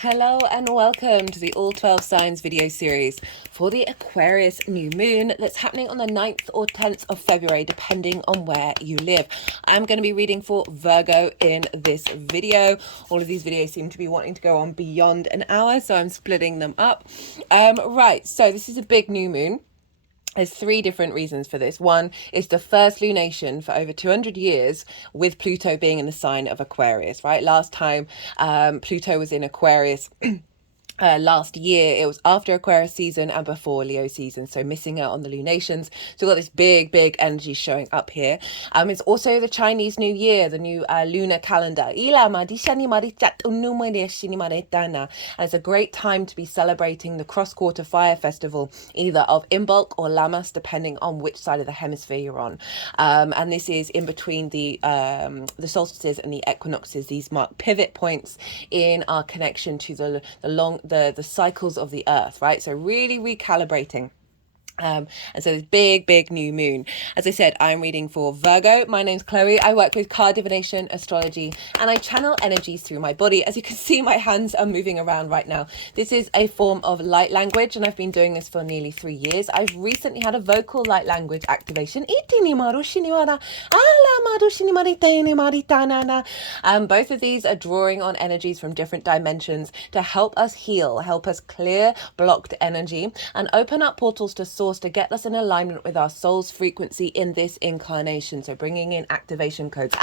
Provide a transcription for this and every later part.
Hello and welcome to the All 12 Signs video series for the Aquarius New Moon that's happening on the 9th or 10th of February, depending on where you live. I'm going to be reading for Virgo in this video. All of these videos seem to be wanting to go on beyond an hour, so I'm splitting them up. Right, so this is a big new moon. There's three different reasons for this. One is the first lunation for over 200 years with Pluto being in the sign of Aquarius, right? Last time Pluto was in Aquarius last year, it was after Aquarius season and before Leo season, so missing out on the lunations. So we've got this big energy showing up here. It's also the Chinese New Year, the new lunar calendar, and it's a great time to be celebrating the cross-quarter fire festival, either of Imbolc or Lammas, depending on which side of the hemisphere you're on. And this is in between the solstices and the equinoxes. These mark pivot points in our connection to the cycles of the earth, right? So really recalibrating. And so this big new moon. As I said, I'm reading for Virgo. My name's Chloe. I work with card divination, astrology, and I channel energies through my body. As you can see, my hands are moving around right now. This is a form of light language, and I've been doing this for nearly 3 years. I've recently had a vocal light language activation. Both of these are drawing on energies from different dimensions to help us heal, help us clear blocked energy, and open up portals to source to get us in alignment with our soul's frequency in this incarnation. So bringing in activation codes. So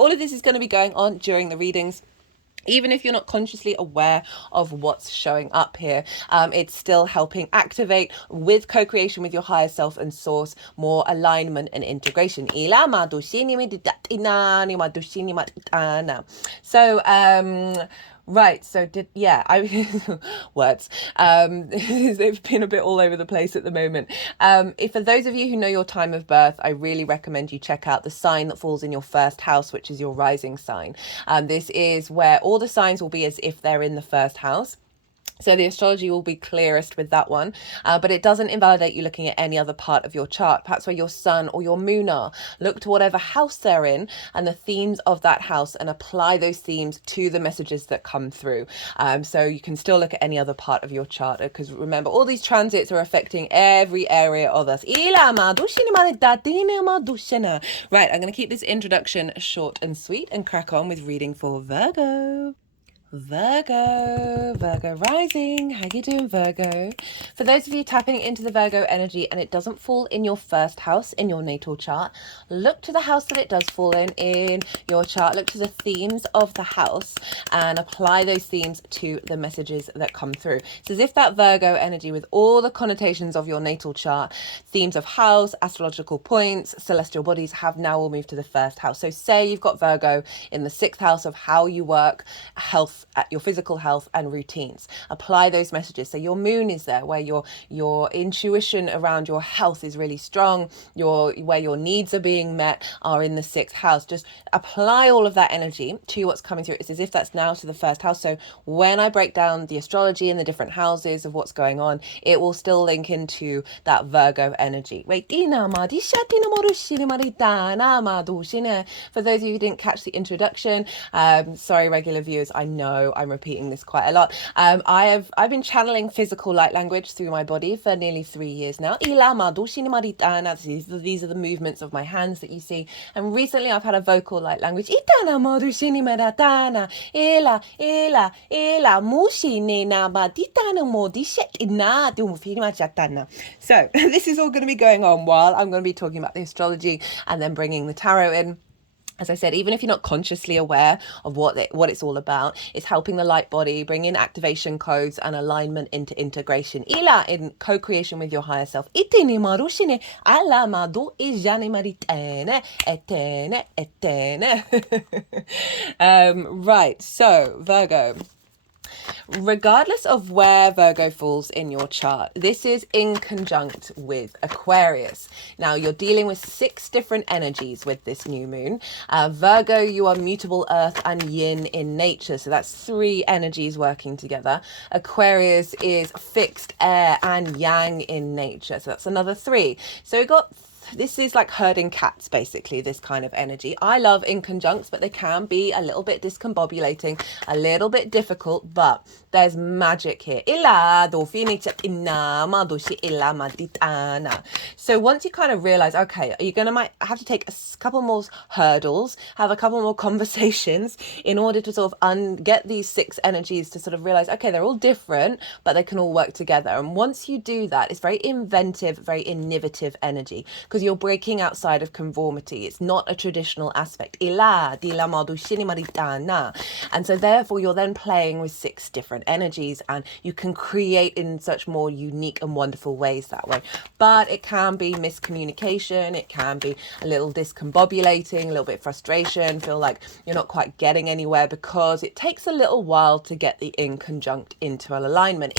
all of this is going to be going on during the readings. Even if you're not consciously aware of what's showing up here, it's still helping activate with co-creation with your higher self and source more alignment and integration. So, right, so words. They've been a bit all over the place at the moment. If for those of you who know your time of birth, I really recommend you check out the sign that falls in your first house, which is your rising sign. This is where all the signs will be as if they're in the first house. So the astrology will be clearest with that one, but it doesn't invalidate you looking at any other part of your chart, perhaps where your sun or your moon are. Look to whatever house they're in and the themes of that house and apply those themes to the messages that come through. So you can still look at any other part of your chart, because remember, all these transits are affecting every area of us. Right, I'm going to keep this introduction short and sweet and crack on with reading for Virgo. Virgo rising. How you doing, Virgo? For those of you tapping into the Virgo energy and it doesn't fall in your first house in your natal chart, look to the house that it does fall in your chart. Look to the themes of the house and apply those themes to the messages that come through. It's as if that Virgo energy, with all the connotations of your natal chart, themes of house, astrological points, celestial bodies, have now all moved to the first house. So say you've got Virgo in the 6th house of how you work, health, at your physical health and routines. Apply those messages. So your moon is there, where your intuition around your health is really strong, where your needs are being met are in the 6th house. Just apply all of that energy to what's coming through. It's as if that's now to the first house. So when I break down the astrology and the different houses of what's going on, it will still link into that Virgo energy. For those of you who didn't catch the introduction, sorry, regular viewers, I know I'm repeating this quite a lot. I've been channeling physical light language through my body for nearly 3 years now. These are the movements of my hands that you see. And recently I've had a vocal light language. So this is all going to be going on while I'm going to be talking about the astrology and then bringing the tarot in. As I said, even if you're not consciously aware of what it's all about, it's helping the light body bring in activation codes and alignment into integration. In co-creation with your higher self. Right, so Virgo. Regardless of where Virgo falls in your chart, this is in conjunct with Aquarius. Now, you're dealing with 6 different energies with this new moon. Virgo, you are mutable earth and yin in nature. So that's 3 energies working together. Aquarius is fixed air and yang in nature. So that's another 3. So we've got this is like herding cats, basically, this kind of energy. I love in conjuncts, but they can be a little bit discombobulating, a little bit difficult, but there's magic here. So once you kind of realize, okay, you're gonna might have to take a couple more hurdles, have a couple more conversations in order to sort of get these 6 energies to sort of realize, okay, they're all different, but they can all work together. And once you do that, it's very inventive, very innovative energy, because you're breaking outside of conformity. It's not a traditional aspect. And so therefore you're then playing with 6 different energies, and you can create in such more unique and wonderful ways that way. But it can be miscommunication, it can be a little discombobulating, a little bit of frustration, feel like you're not quite getting anywhere, because it takes a little while to get the in conjunct into an alignment.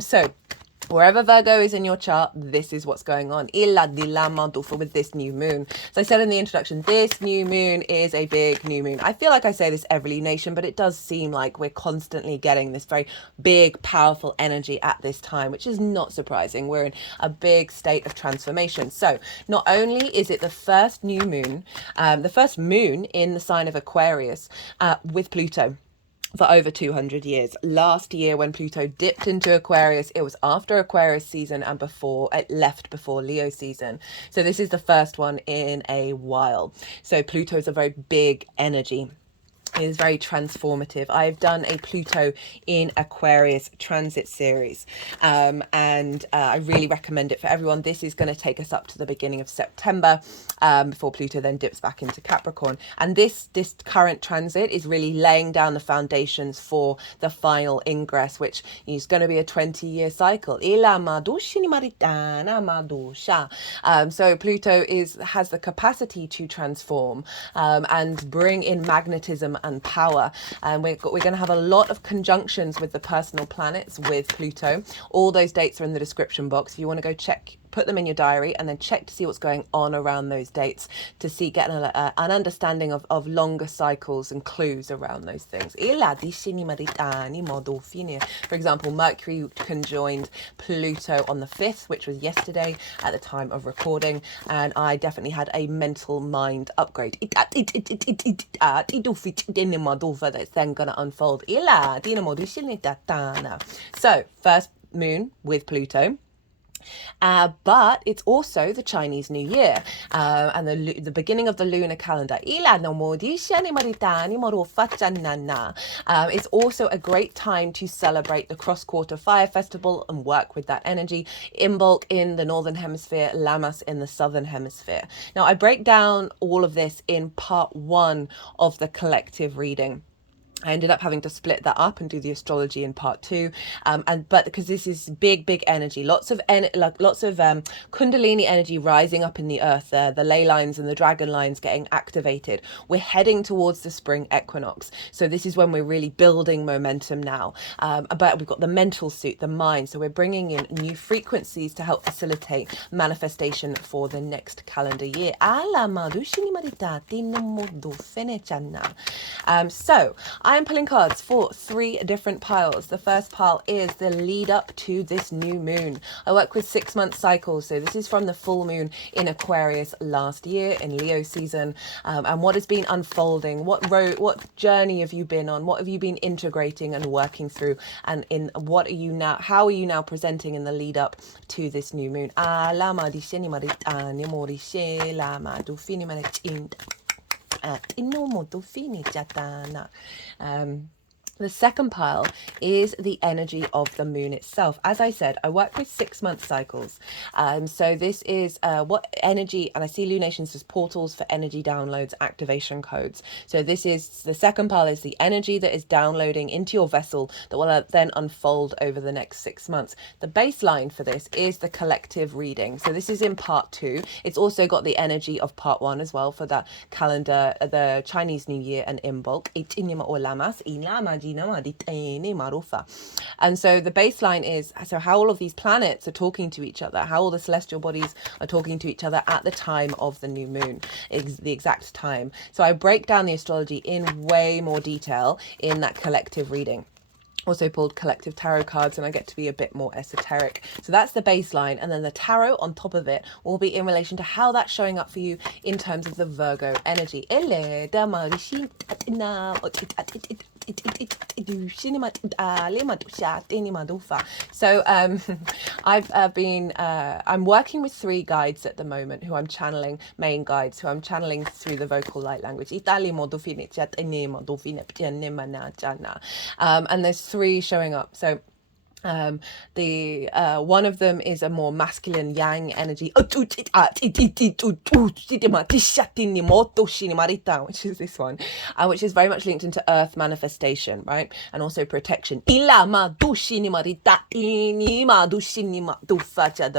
So wherever Virgo is in your chart, this is what's going on with this new moon. So I said in the introduction, this new moon is a big new moon. I feel like I say this every nation, but it does seem like we're constantly getting this very big, powerful energy at this time, which is not surprising. We're in a big state of transformation. So not only is it the first new moon, the first moon in the sign of Aquarius with Pluto for over 200 years. Last year, when Pluto dipped into Aquarius, it was after Aquarius season and before it left before Leo season. So this is the first one in a while. So Pluto is a very big energy. It is very transformative. I've done a Pluto in Aquarius transit series, and I really recommend it for everyone. This is going to take us up to the beginning of September, before Pluto then dips back into Capricorn. And this current transit is really laying down the foundations for the final ingress, which is going to be a 20-year cycle. So Pluto has the capacity to transform and bring in magnetism and power, and we're going to have a lot of conjunctions with the personal planets with Pluto. All those dates are in the description box if you want to go check, put them in your diary, and then check to see what's going on around those dates, to get an understanding of longer cycles and clues around those things. For example, Mercury conjoined Pluto on the 5th, which was yesterday at the time of recording, and I definitely had a mental mind upgrade that's then going to unfold. So first moon with Pluto. But it's also the Chinese New Year, and the beginning of the lunar calendar. It's also a great time to celebrate the cross-quarter fire festival and work with that energy. Imbolc in the northern hemisphere, Lammas in the southern hemisphere. Now, I break down all of this in part 1 of the collective reading. I ended up having to split that up and do the astrology in part 2, but because this is big energy, lots of Kundalini energy rising up in the earth there, the ley lines and the dragon lines getting activated. We're heading towards the spring equinox, so this is when we're really building momentum now. But we've got the mental suit, the mind, so we're bringing in new frequencies to help facilitate manifestation for the next calendar year. So I'm pulling cards for 3 different piles. The first pile is the lead up to this new moon. I work with 6-month cycles, so this is from the full moon in Aquarius last year in Leo season, and what has been unfolding, what journey have you been on, what have you been integrating and working through, and how are you now presenting in the lead up to this new moon. The second pile is the energy of the moon itself. As I said, I work with 6-month cycles. So this is what energy, and I see lunations as portals for energy downloads, activation codes. So this is the second pile, is the energy that is downloading into your vessel that will then unfold over the next 6 months. The baseline for this is the collective reading. So this is in part 2. It's also got the energy of part 1 as well for that calendar, the Chinese New Year and Imbolc. And so the baseline is how all of these planets are talking to each other, how all the celestial bodies are talking to each other at the time of the new moon, the exact time. So I break down the astrology in way more detail in that collective reading, also called collective tarot cards, and I get to be a bit more esoteric. So that's the baseline, and then the tarot on top of it will be in relation to how that's showing up for you in terms of the Virgo energy. So I'm working with 3 guides at the moment who I'm channeling, main guides who I'm channeling through the vocal light language. And there's 3 showing up. So the one of them is a more masculine yang energy, which is this one, which is very much linked into earth manifestation, right? And also protection. The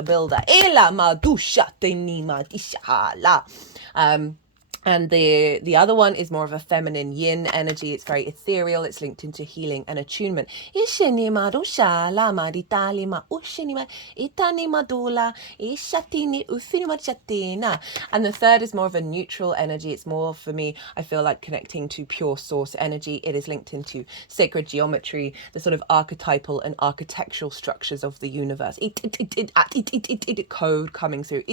builder. And the other one is more of a feminine yin energy. It's very ethereal. It's linked into healing and attunement. And the third is more of a neutral energy. It's more, for me, I feel like connecting to pure source energy. It is linked into sacred geometry, the sort of archetypal and architectural structures of the universe. Code coming through.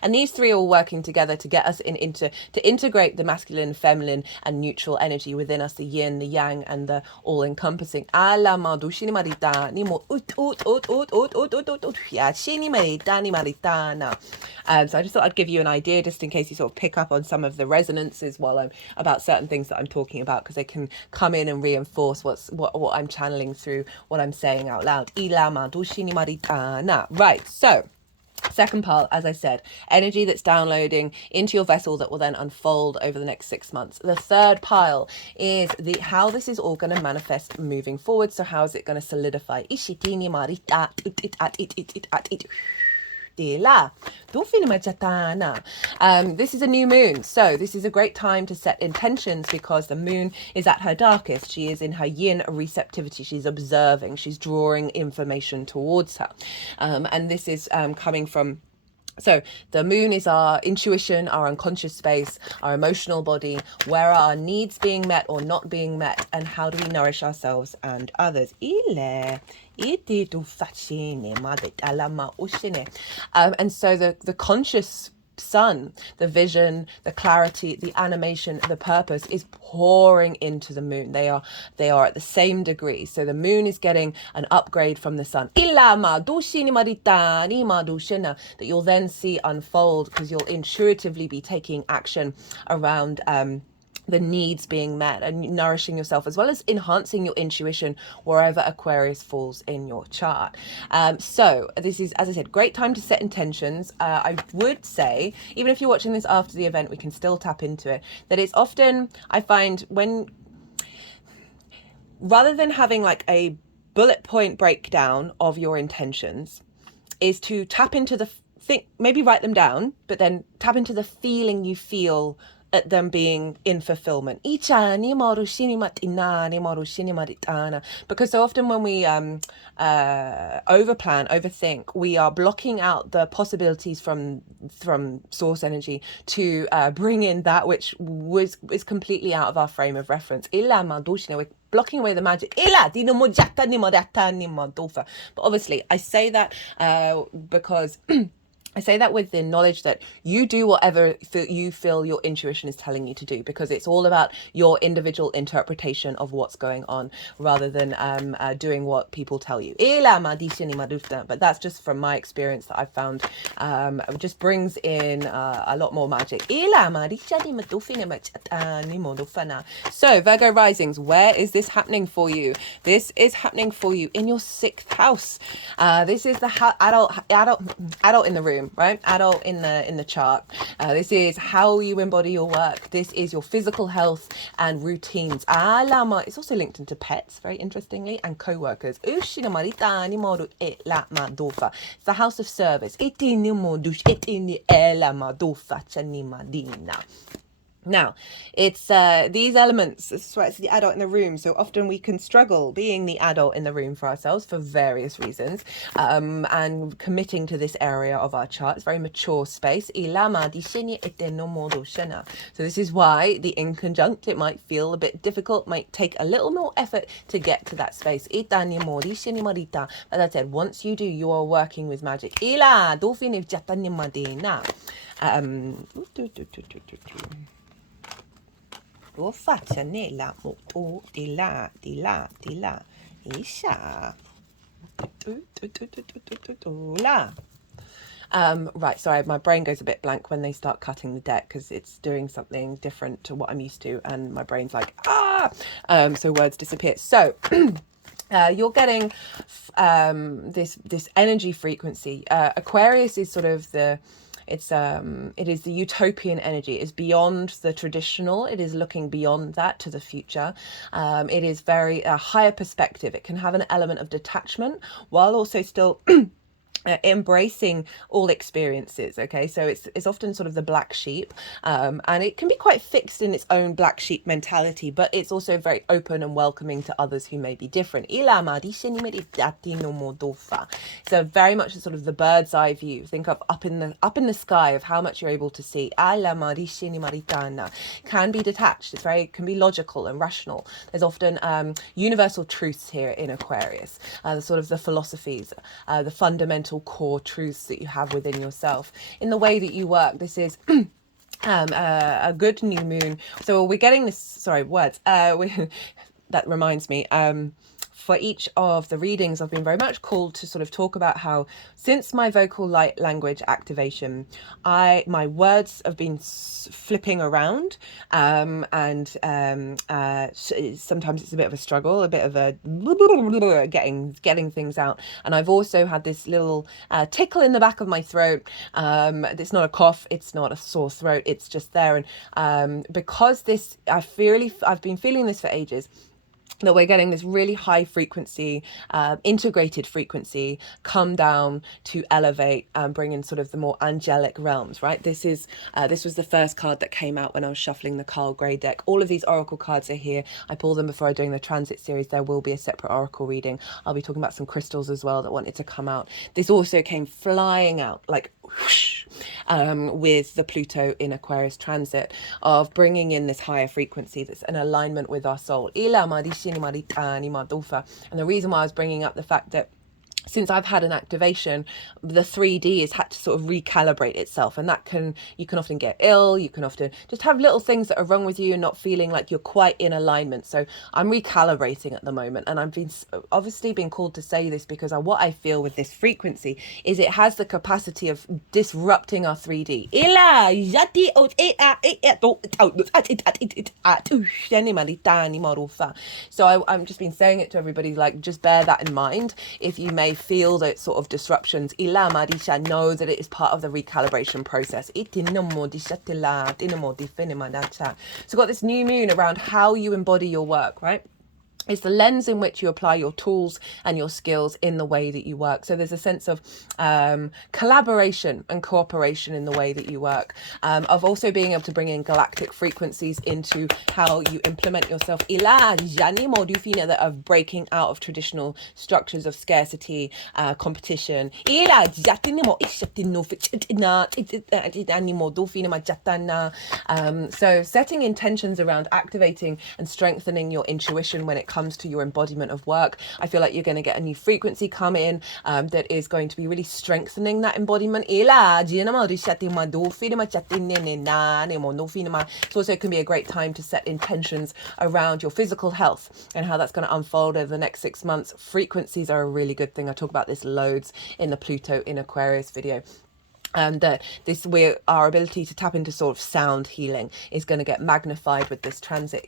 And these 3 are all working together to get us to integrate the masculine, feminine, and neutral energy within us, the yin, the yang, and the all-encompassing. So I just thought I'd give you an idea, just in case you sort of pick up on some of the resonances while I'm about certain things that I'm talking about, because they can come in and reinforce what I'm channeling through what I'm saying out loud. Right, so second pile, as I said, energy that's downloading into your vessel that will then unfold over the next 6 months. The third pile is how this is all going to manifest moving forward. So how is it going to solidify? This is a new moon, so this is a great time to set intentions, because the moon is at her darkest. She is in her yin receptivity. She's observing, she's drawing information towards her, and this is coming from. So the moon is our intuition, our unconscious space, our emotional body. Where are our needs being met or not being met, and how do we nourish ourselves and others? And so the conscious sun, the vision, the clarity, the animation, the purpose is pouring into the moon. They are at the same degree. So the moon is getting an upgrade from the sun that you'll then see unfold, because you'll intuitively be taking action around the needs being met and nourishing yourself, as well as enhancing your intuition wherever Aquarius falls in your chart. So this is, as I said, great time to set intentions. I would say, even if you're watching this after the event, we can still tap into it, that it's often, I find, when rather than having like a bullet point breakdown of your intentions, is to tap into the maybe write them down, but then tap into the feeling you feel at them being in fulfillment. Because so often when we overthink, we are blocking out the possibilities from source energy to bring in that which is completely out of our frame of reference. We're blocking away the magic. But obviously I say that because I say that with the knowledge that you do whatever you feel your intuition is telling you to do, because it's all about your individual interpretation of what's going on, rather than doing what people tell you. But that's just from my experience that I've found it just brings in a lot more magic. So Virgo risings, where is this happening for you? This is happening for you in your 6th house. This is the adult in the room, right? Adult in the chart. This is how you embody your work. This is your physical health and routines. It's also linked into pets, very interestingly, and co-workers. It's the house of service. Now, it's these elements, this is why it's the adult in the room. So often we can struggle being the adult in the room for ourselves for various reasons, and committing to this area of our chart. It's a very mature space. So this is why the in conjunct, it might feel a bit difficult, might take a little more effort to get to that space. But that said, once you do, you are working with magic. Lo faccia nella moto di là, isha. Right, sorry, my brain goes a bit blank when they start cutting the deck because it's doing something different to what I'm used to, and my brain's like, so words disappear. So you're getting this energy frequency. Aquarius is sort of it is the utopian energy. It is beyond the traditional. It is looking beyond that to the future. It is very higher perspective. It can have an element of detachment while also still embracing all experiences. Okay, so it's often sort of the black sheep, and it can be quite fixed in its own black sheep mentality, but it's also very open and welcoming to others who may be different. So very much sort of the bird's eye view. Think of up in the sky of how much you're able to see. Can be detached. Can be logical and rational. There's often universal truths here in Aquarius, the sort of the philosophies, the fundamental core truths that you have within yourself in the way that you work. This is a good new moon, so we're getting this, sorry, words, that reminds me, for each of the readings I've been very much called to sort of talk about how since my vocal light language activation, my words have been flipping around, and sometimes it's a bit of a struggle, a bit of a getting things out, and I've also had this little tickle in the back of my throat. It's not a cough, it's not a sore throat, it's just there, and because I've been feeling this for ages, that we're getting this really high frequency, integrated frequency come down to elevate and bring in sort of the more angelic realms, right? This was the first card that came out when I was shuffling the Carl Gray deck. All of these oracle cards are here. I pull them before I'm doing the transit series. There will be a separate oracle reading. I'll be talking about some crystals as well that wanted to come out. This also came flying out like whoosh, with the Pluto in Aquarius transit, of bringing in this higher frequency that's an alignment with our soul. And the reason why I was bringing up the fact that since I've had an activation, the 3D has had to sort of recalibrate itself, and you can often get ill, you can often just have little things that are wrong with you and not feeling like you're quite in alignment. So I'm recalibrating at the moment, and I've obviously been called to say this because what I feel with this frequency is it has the capacity of disrupting our 3D. So I'm just been saying it to everybody, like, just bear that in mind. If you may feel that sort of disruptions, know that it is part of the recalibration process. So got this new moon around how you embody your work, right? It's the lens in which you apply your tools and your skills in the way that you work. So there's a sense of collaboration and cooperation in the way that you work, of also being able to bring in galactic frequencies into how you implement yourself. That of breaking out of traditional structures of scarcity, competition. So setting intentions around activating and strengthening your intuition when it comes to your embodiment of work. I feel like you're going to get a new frequency come in that is going to be really strengthening that embodiment. It also can be a great time to set intentions around your physical health and how that's going to unfold over the next 6 months. Frequencies are a really good thing. I talk about this loads in the Pluto in Aquarius video. That our ability to tap into sort of sound healing is going to get magnified with this transit.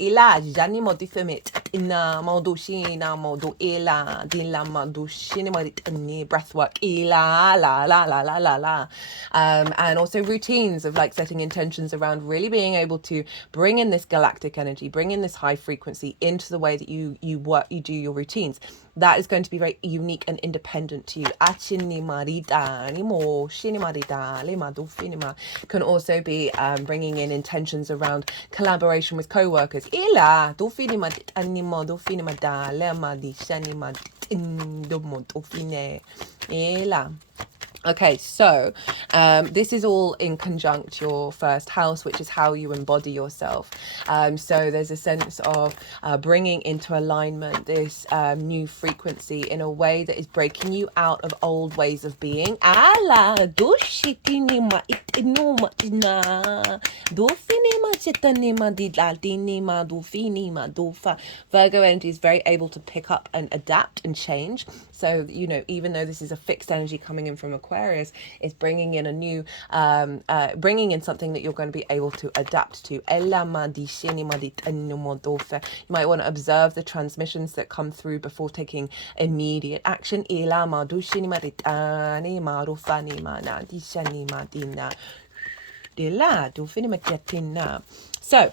ina modu shina modu ila dila modu shinimarit ani breath work ila la la la la la la. And also routines of like setting intentions around really being able to bring in this galactic energy, bring in this high frequency into the way that you work, you do your routines. That is going to be very unique and independent to you. Can also be bringing in intentions around collaboration with co-workers. Okay, so this is all in conjunct your first house, which is how you embody yourself. So there's a sense of bringing into alignment this new frequency in a way that is breaking you out of old ways of being. Virgo energy is very able to pick up and adapt and change. So, you know, even though this is a fixed energy coming in from Aquarius, it's bringing in a new, bringing in something that you're going to be able to adapt to. You might want to observe the transmissions that come through before taking immediate action. So,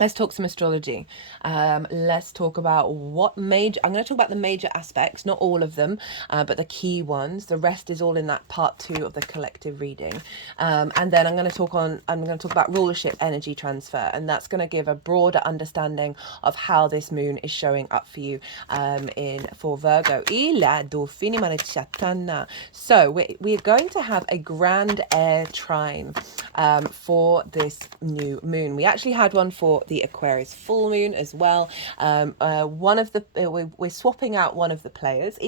let's talk some astrology. Let's talk about I'm going to talk about the major aspects, not all of them, but the key ones. The rest is all in that part 2 of the collective reading. And then I'm going to talk about rulership energy transfer, and that's going to give a broader understanding of how this moon is showing up for you for Virgo. So we're going to have a grand air trine for this new moon. We actually had one for the Aquarius full moon as well. One of the we're swapping out one of the players.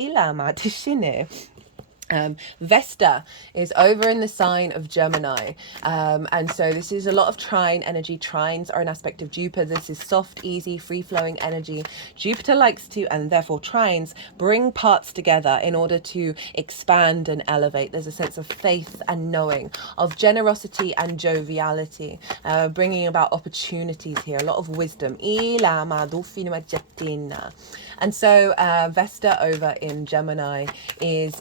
Vesta is over in the sign of Gemini, and so this is a lot of trine energy. Trines are an aspect of Jupiter. This is soft, easy, free-flowing energy. Jupiter likes to, and therefore trines, bring parts together in order to expand and elevate. There's a sense of faith and knowing, of generosity and joviality, bringing about opportunities here, a lot of wisdom. And so Vesta over in Gemini is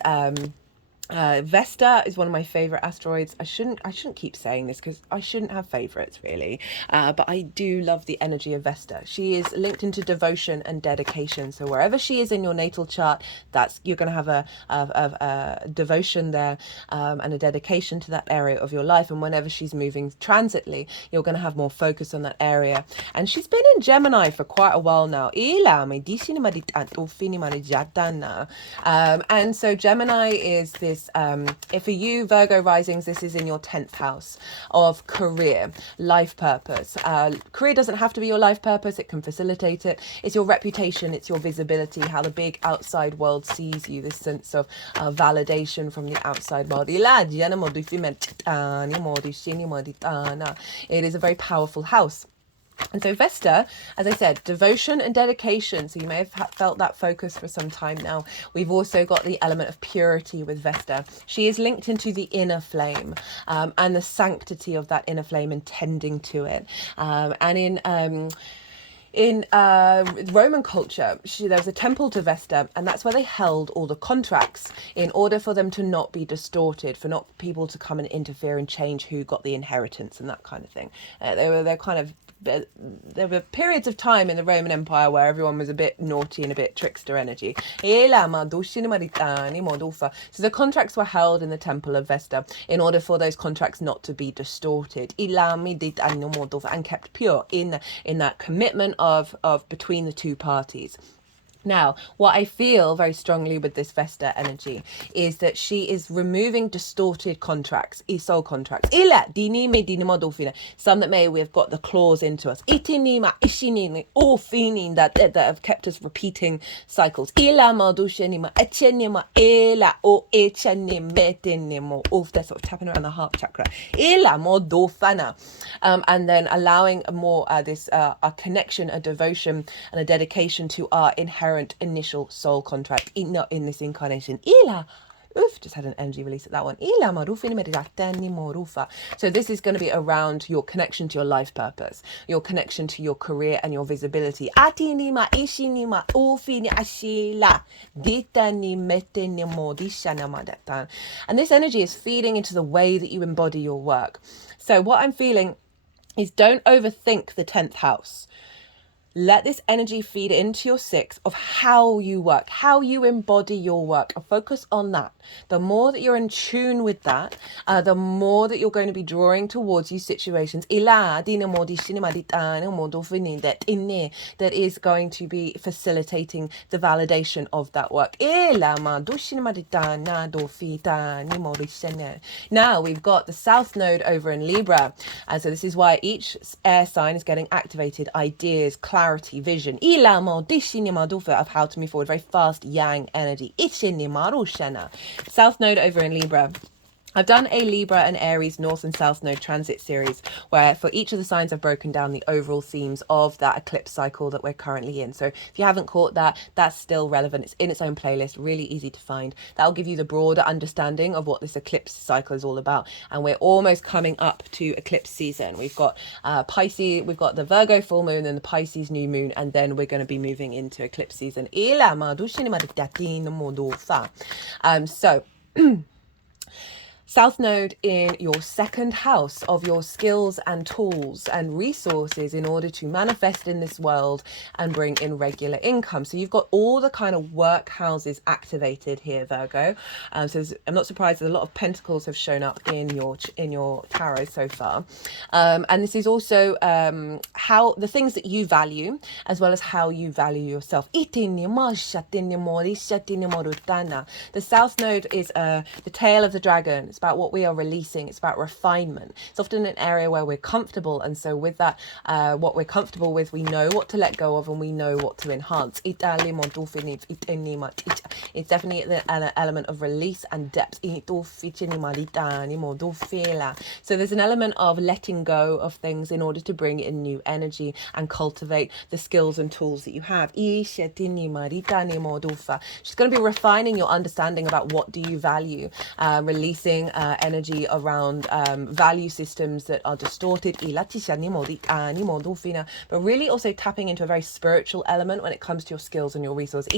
Vesta is one of my favorite asteroids. I shouldn't keep saying this because I shouldn't have favorites really, but I do love the energy of Vesta. She is linked into devotion and dedication. So wherever she is in your natal chart, you're going to have a devotion there and a dedication to that area of your life. And whenever she's moving transitly, you're going to have more focus on that area. And she's been in Gemini for quite a while now. And so Gemini is this. If for you, Virgo risings, this is in your 10th house of career, life purpose. Career doesn't have to be your life purpose. It can facilitate it. It's your reputation. It's your visibility, how the big outside world sees you, this sense of validation from the outside world. It is a very powerful house. And so Vesta, as I said, devotion and dedication. So you may have felt that focus for some time now. We've also got the element of purity with Vesta. She is linked into the inner flame and the sanctity of that inner flame and tending to it. And in Roman culture, there was a temple to Vesta, and that's where they held all the contracts in order for them to not be distorted, for not people to come and interfere and change who got the inheritance and that kind of thing. There were periods of time in the Roman Empire where everyone was a bit naughty and a bit trickster energy. So the contracts were held in the temple of Vesta in order for those contracts not to be distorted and kept pure in that commitment of between the two parties. Now, what I feel very strongly with this Vesta energy is that she is removing distorted contracts, soul contracts. Some that we have got the clause into us. All feeling that have kept us repeating cycles. They're sort of tapping around the heart chakra. And then allowing more a connection, a devotion, and a dedication to our inherent initial soul contract in this incarnation. Oof, just had an energy release at that one. So this is going to be around your connection to your life purpose, your connection to your career and your visibility. And this energy is feeding into the way that you embody your work. So what I'm feeling is, don't overthink the 10th house. Let this energy feed into your 6th of how you work, how you embody your work, and focus on that. The more that you're in tune with that, the more that you're going to be drawing towards you situations that is going to be facilitating the validation of that work. Now we've got the South Node over in Libra, and so this is why each air sign is getting activated. Ideas, clarity, vision, of how to move forward. Very fast yang energy. South Node over in Libra. I've done a Libra and Aries North and South Node transit series where for each of the signs I've broken down the overall themes of that eclipse cycle that we're currently in. So if you haven't caught that, that's still relevant. It's in its own playlist, really easy to find. That'll give you the broader understanding of what this eclipse cycle is all about. And we're almost coming up to eclipse season. We've got Pisces, we've got the Virgo full moon and the Pisces new moon, and then we're going to be moving into eclipse season. So South Node in your 2nd house of your skills and tools and resources in order to manifest in this world and bring in regular income. So you've got all the kind of work houses activated here, Virgo. So I'm not surprised that a lot of pentacles have shown up in your tarot so far. And this is also how the things that you value, as well as how you value yourself. The South Node is the tail of the dragon. It's about what we are releasing. It's about refinement. It's often an area where we're comfortable, and so with that, what we're comfortable with, we know what to let go of and we know what to enhance. It's definitely an element of release and depth. So there's an element of letting go of things in order to bring in new energy and cultivate the skills and tools that you have. She's going to be refining your understanding about what do you value, releasing energy around value systems that are distorted, but really also tapping into a very spiritual element when it comes to your skills and your resources.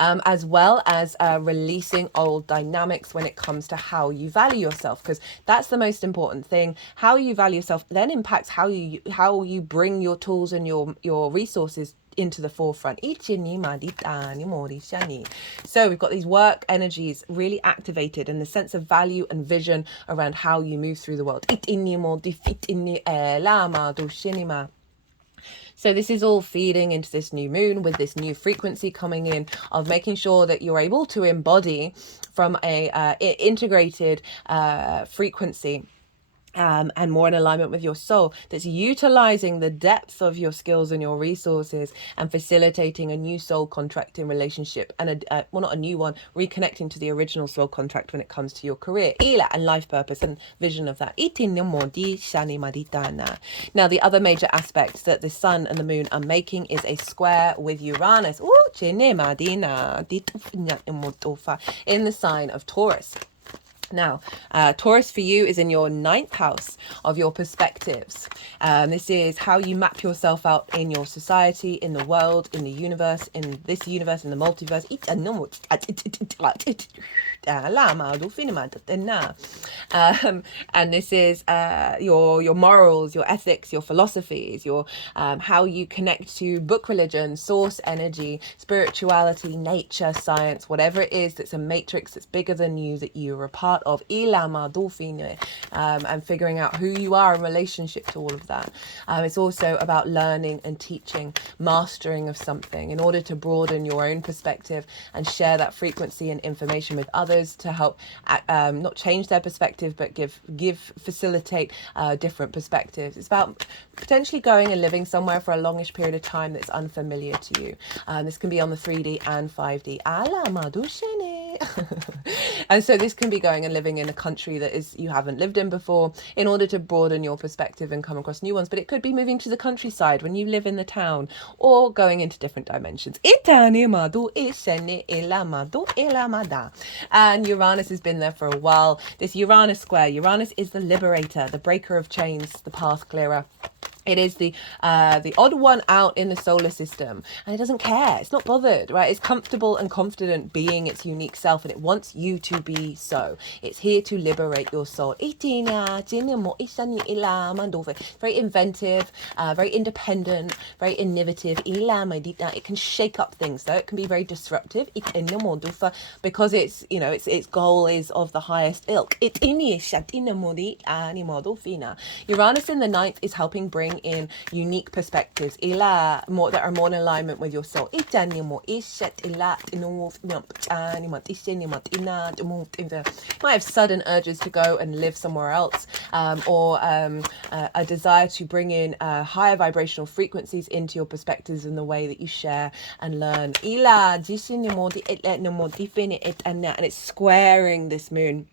As well as releasing old dynamics when it comes to how you value yourself, because that's the most important thing. How you value yourself then impacts how you bring your tools and your resources into the forefront. So we've got these work energies really activated, and the sense of value and vision around how you move through the world. So this is all feeding into this new moon with this new frequency coming in of making sure that you're able to embody from a integrated frequency. And more in alignment with your soul, that's utilizing the depth of your skills and your resources and facilitating a new soul contract in relationship, and well, not a new one, reconnecting to the original soul contract when it comes to your career and life purpose and vision of that. Now the other major aspect that the sun and the moon are making is a square with Uranus in the sign of Taurus. Now, Taurus for you is in your 9th house of your perspectives. This is how you map yourself out in your society, in the world, in the universe, in this universe, in the multiverse. And this is your morals, your ethics, your philosophies, your how you connect to book religion, source energy, spirituality, nature, science, whatever it is that's a matrix that's bigger than you, that you're a part of, and figuring out who you are in relationship to all of that. It's also about learning and teaching, mastering of something in order to broaden your own perspective and share that frequency and information with others to help not change their perspective, but facilitate different perspectives. It's about potentially going and living somewhere for a longish period of time that's unfamiliar to you. This can be on the 3D and 5D. And so this can be going and living in a country that is you haven't lived in before in order to broaden your perspective and come across new ones. But it could be moving to the countryside when you live in the town, or going into different dimensions. And Uranus has been there for a while. This Uranus square, Uranus is the liberator, the breaker of chains, the path clearer. It is the odd one out in the solar system, and it doesn't care. It's not bothered, right? It's comfortable and confident being its unique self, and it wants you to be so. It's here to liberate your soul. Very inventive, very independent, very innovative. It can shake up things, though. It can be very disruptive because it's, you know, its goal is of the highest ilk. Uranus in the ninth is helping bring in unique perspectives that are more in alignment with your soul. You might have sudden urges to go and live somewhere else, or a desire to bring in higher vibrational frequencies into your perspectives and the way that you share and learn. And it's squaring this moon.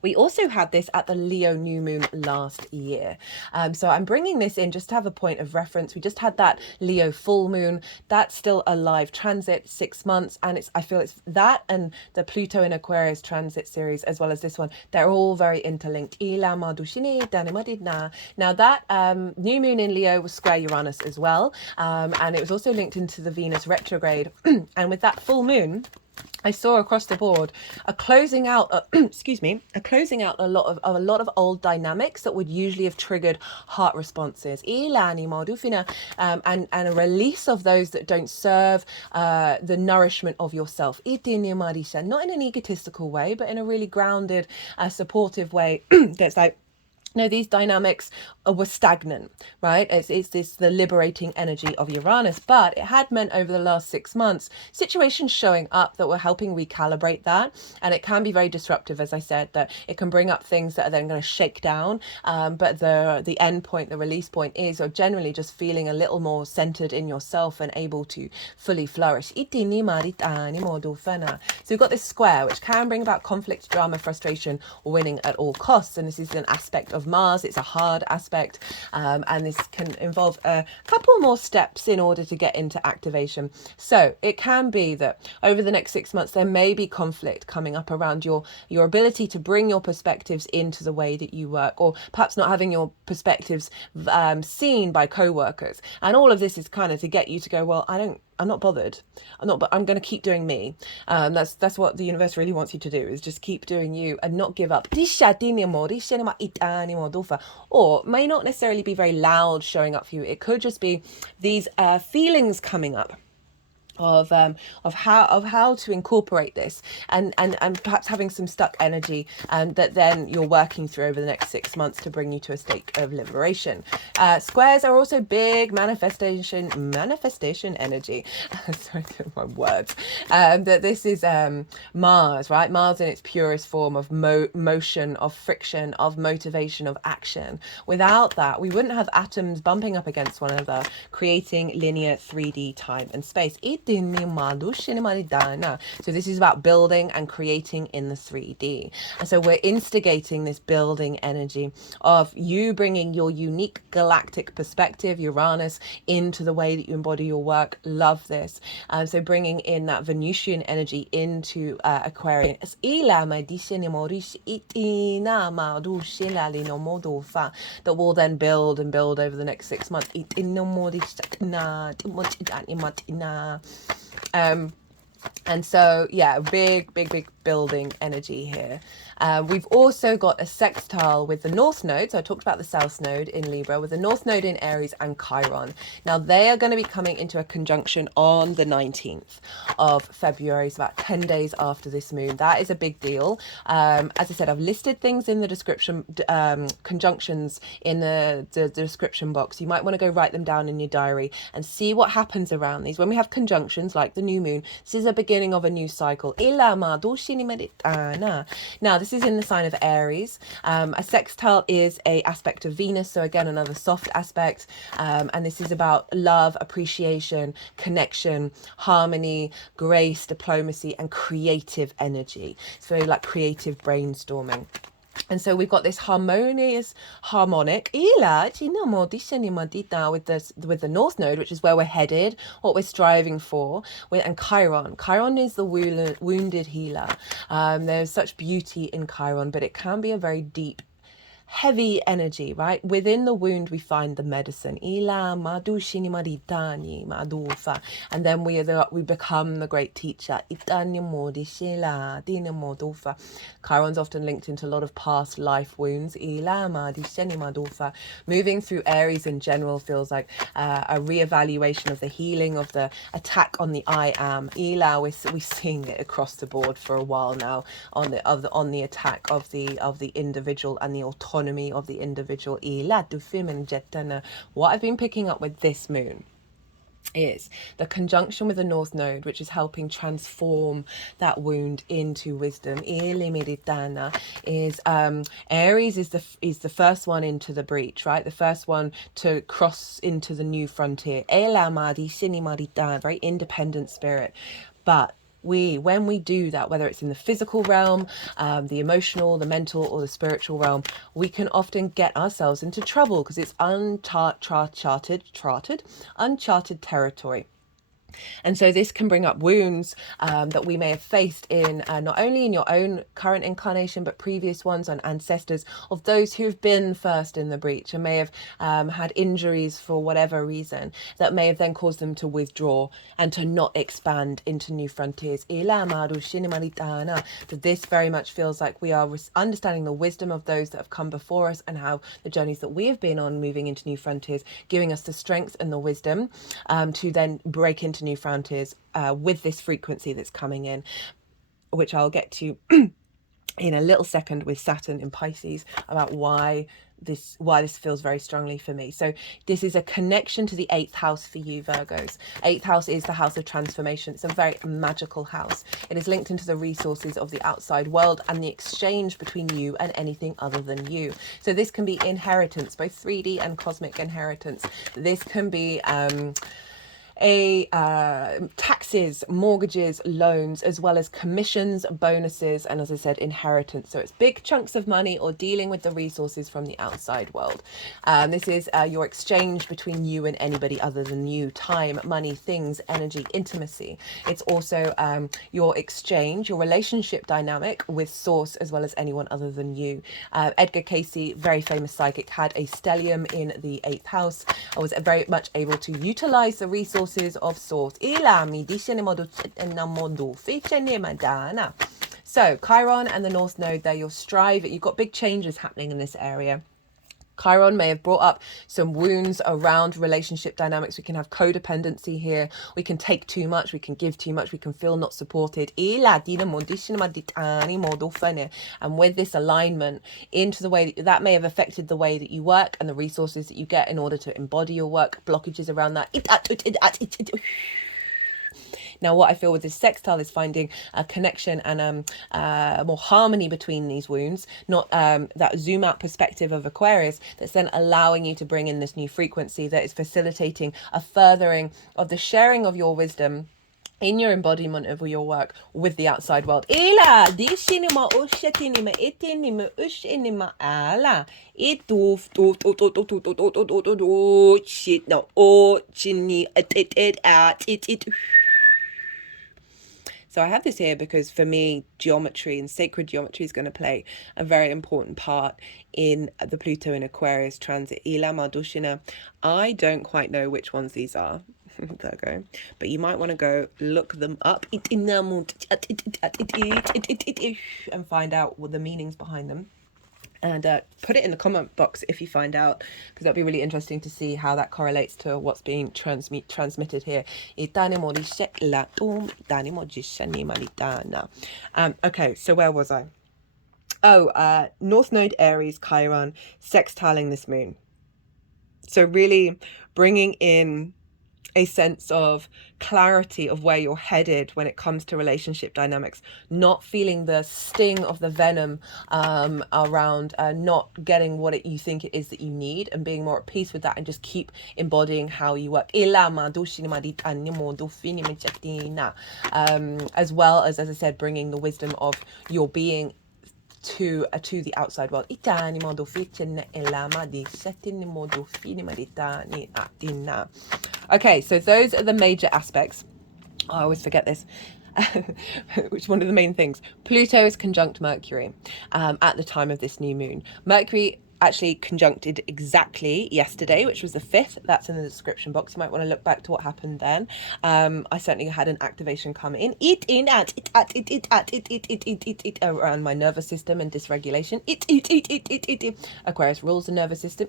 We also had this at the Leo New Moon last year. So I'm bringing this in just to have a point of reference. We just had that Leo full moon. That's still a live transit, 6 months. And I feel it's that and the Pluto in Aquarius transit series, as well as this one, they're all very interlinked. Now that new moon in Leo was square Uranus as well. And it was also linked into the Venus retrograde. And with that full moon, I saw across the board a closing out, a lot of old dynamics that would usually have triggered heart responses, and a release of those that don't serve the nourishment of yourself. Not in an egotistical way, but in a really grounded, supportive way. That's like, no, these dynamics were stagnant, right? It's the liberating energy of Uranus, but it had meant over the last 6 months, situations showing up that were helping recalibrate that. And it can be very disruptive, as I said, that it can bring up things that are then going to shake down. But the end point, the release point is, or generally just feeling a little more centered in yourself and able to fully flourish. So we've got this square, which can bring about conflict, drama, frustration, or winning at all costs. And this is an aspect of Mars. It's a hard aspect, and this can involve a couple more steps in order to get into activation. So it can be that over the next 6 months there may be conflict coming up around your ability to bring your perspectives into the way that you work, or perhaps not having your perspectives seen by co-workers. And all of this is kind of to get you to go, well, I'm not bothered. I'm going to keep doing me. That's what the universe really wants you to do, is just keep doing you and not give up. Or may not necessarily be very loud showing up for you. It could just be these feelings coming up of how to incorporate this, and perhaps having some stuck energy that then you're working through over the next 6 months to bring you to a state of liberation. Squares are also big manifestation energy. Sorry, my words. That this is Mars, right? Mars in its purest form of motion, of friction, of motivation, of action. Without that, we wouldn't have atoms bumping up against one another, creating linear 3D time and space. So this is about building and creating in the 3D. And so we're instigating this building energy of you bringing your unique galactic perspective, Uranus, into the way that you embody your work. Love this. So bringing in that Venusian energy into Aquarius. That will then build and build over the next 6 months. And so, yeah, big building energy here. We've also got a sextile with the North Node. So I talked about the South Node in Libra, with the North Node in Aries and Chiron. Now they are going to be coming into a conjunction on the 19th of February, so about 10 days after this moon. That is a big deal. As I said, I've listed things in the description, conjunctions in the description box. You might want to go write them down in your diary and see what happens around these. When we have conjunctions like the new moon, this is a beginning of a new cycle. Now, this is in the sign of Aries. A sextile is a aspect of Venus, so again, another soft aspect. And this is about love, appreciation, connection, harmony, grace, diplomacy, and creative energy. It's very like creative brainstorming. And so we've got this harmonic with the North Node, which is where we're headed, what we're striving for, and Chiron. Chiron is the wounded healer. There's such beauty in Chiron, but it can be a very deep, heavy energy, right? Within the wound we find the medicine, and then we become the great teacher. Chiron's often linked into a lot of past life wounds. Moving through Aries in general feels like a reevaluation of the healing of the attack on the I am. We're seeing it across the board for a while now on the attack of the individual and the autonomy of the individual. What I've been picking up with this moon is the conjunction with the North Node, which is helping transform that wound into wisdom. Is Aries is the first one into the breach, right? The first one to cross into the new frontier. Very independent spirit, but when we do that, whether it's in the physical realm, the emotional, the mental, or the spiritual realm, we can often get ourselves into trouble because it's uncharted territory. And so this can bring up wounds that we may have faced in not only in your own current incarnation, but previous ones on ancestors of those who've been first in the breach and may have had injuries for whatever reason that may have then caused them to withdraw and to not expand into new frontiers. That this very much feels like we are understanding the wisdom of those that have come before us and how the journeys that we have been on moving into new frontiers, giving us the strength and the wisdom to then break into new frontiers with this frequency that's coming in, which I'll get to in a little second with Saturn in Pisces about why this feels very strongly for me. So this is a connection to the 8th house for you, Virgos. 8th house is the house of transformation. It's a very magical house. It is linked into the resources of the outside world and the exchange between you and anything other than you. So this can be inheritance, both 3D and cosmic inheritance. This can be taxes, mortgages, loans, as well as commissions, bonuses, and as I said, inheritance. So it's big chunks of money or dealing with the resources from the outside world. This is your exchange between you and anybody other than you: time, money, things, energy, intimacy. It's also your exchange, your relationship dynamic with source as well as anyone other than you. Edgar Cayce, very famous psychic, had a stellium in the 8th house. I was very much able to utilize the resources of source. So Chiron and the North Node, they're your strive. You've got big changes happening in this area. Chiron may have brought up some wounds around relationship dynamics. We can have codependency here. We can take too much. We can give too much. We can feel not supported. And with this alignment into the way that may have affected the way that you work and the resources that you get in order to embody your work, blockages around that. Now, what I feel with this sextile is finding a connection and more harmony between these wounds, not that zoom out perspective of Aquarius that's then allowing you to bring in this new frequency that is facilitating a furthering of the sharing of your wisdom in your embodiment of your work with the outside world. So I have this here because for me, geometry and sacred geometry is going to play a very important part in the Pluto in Aquarius transit. I don't quite know which ones these are, Virgo, but you might want to go look them up and find out what the meanings behind them. And put it in the comment box if you find out, because that'd be really interesting to see how that correlates to what's being transmitted here. Okay, so where was I? North Node, Aries, Chiron, sextiling this moon. So really bringing in a sense of clarity of where you're headed when it comes to relationship dynamics, not feeling the sting of the venom around not getting what you think it is that you need, and being more at peace with that, and just keep embodying how you work. As well as I said, bringing the wisdom of your being to the outside world. Okay, so those are the major aspects. I always forget this. Which is one of the main things. Pluto is conjunct Mercury at the time of this new moon. Mercury actually conjuncted exactly yesterday, which was the 5th. That's in the description box. You might want to look back to what happened then. I certainly had an activation come in around my nervous system and dysregulation. Aquarius rules the nervous system.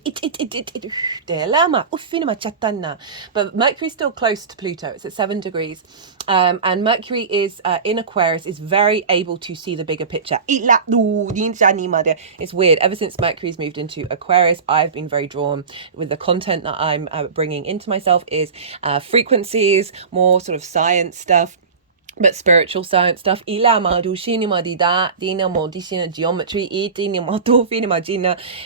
But Mercury's still close to Pluto. It's at 7 degrees. And Mercury is in Aquarius, is very able to see the bigger picture. It's weird. Ever since Mercury's moved into Aquarius, I've been very drawn with the content that I'm bringing into myself is frequencies, more sort of science stuff, but spiritual science stuff. Geometry.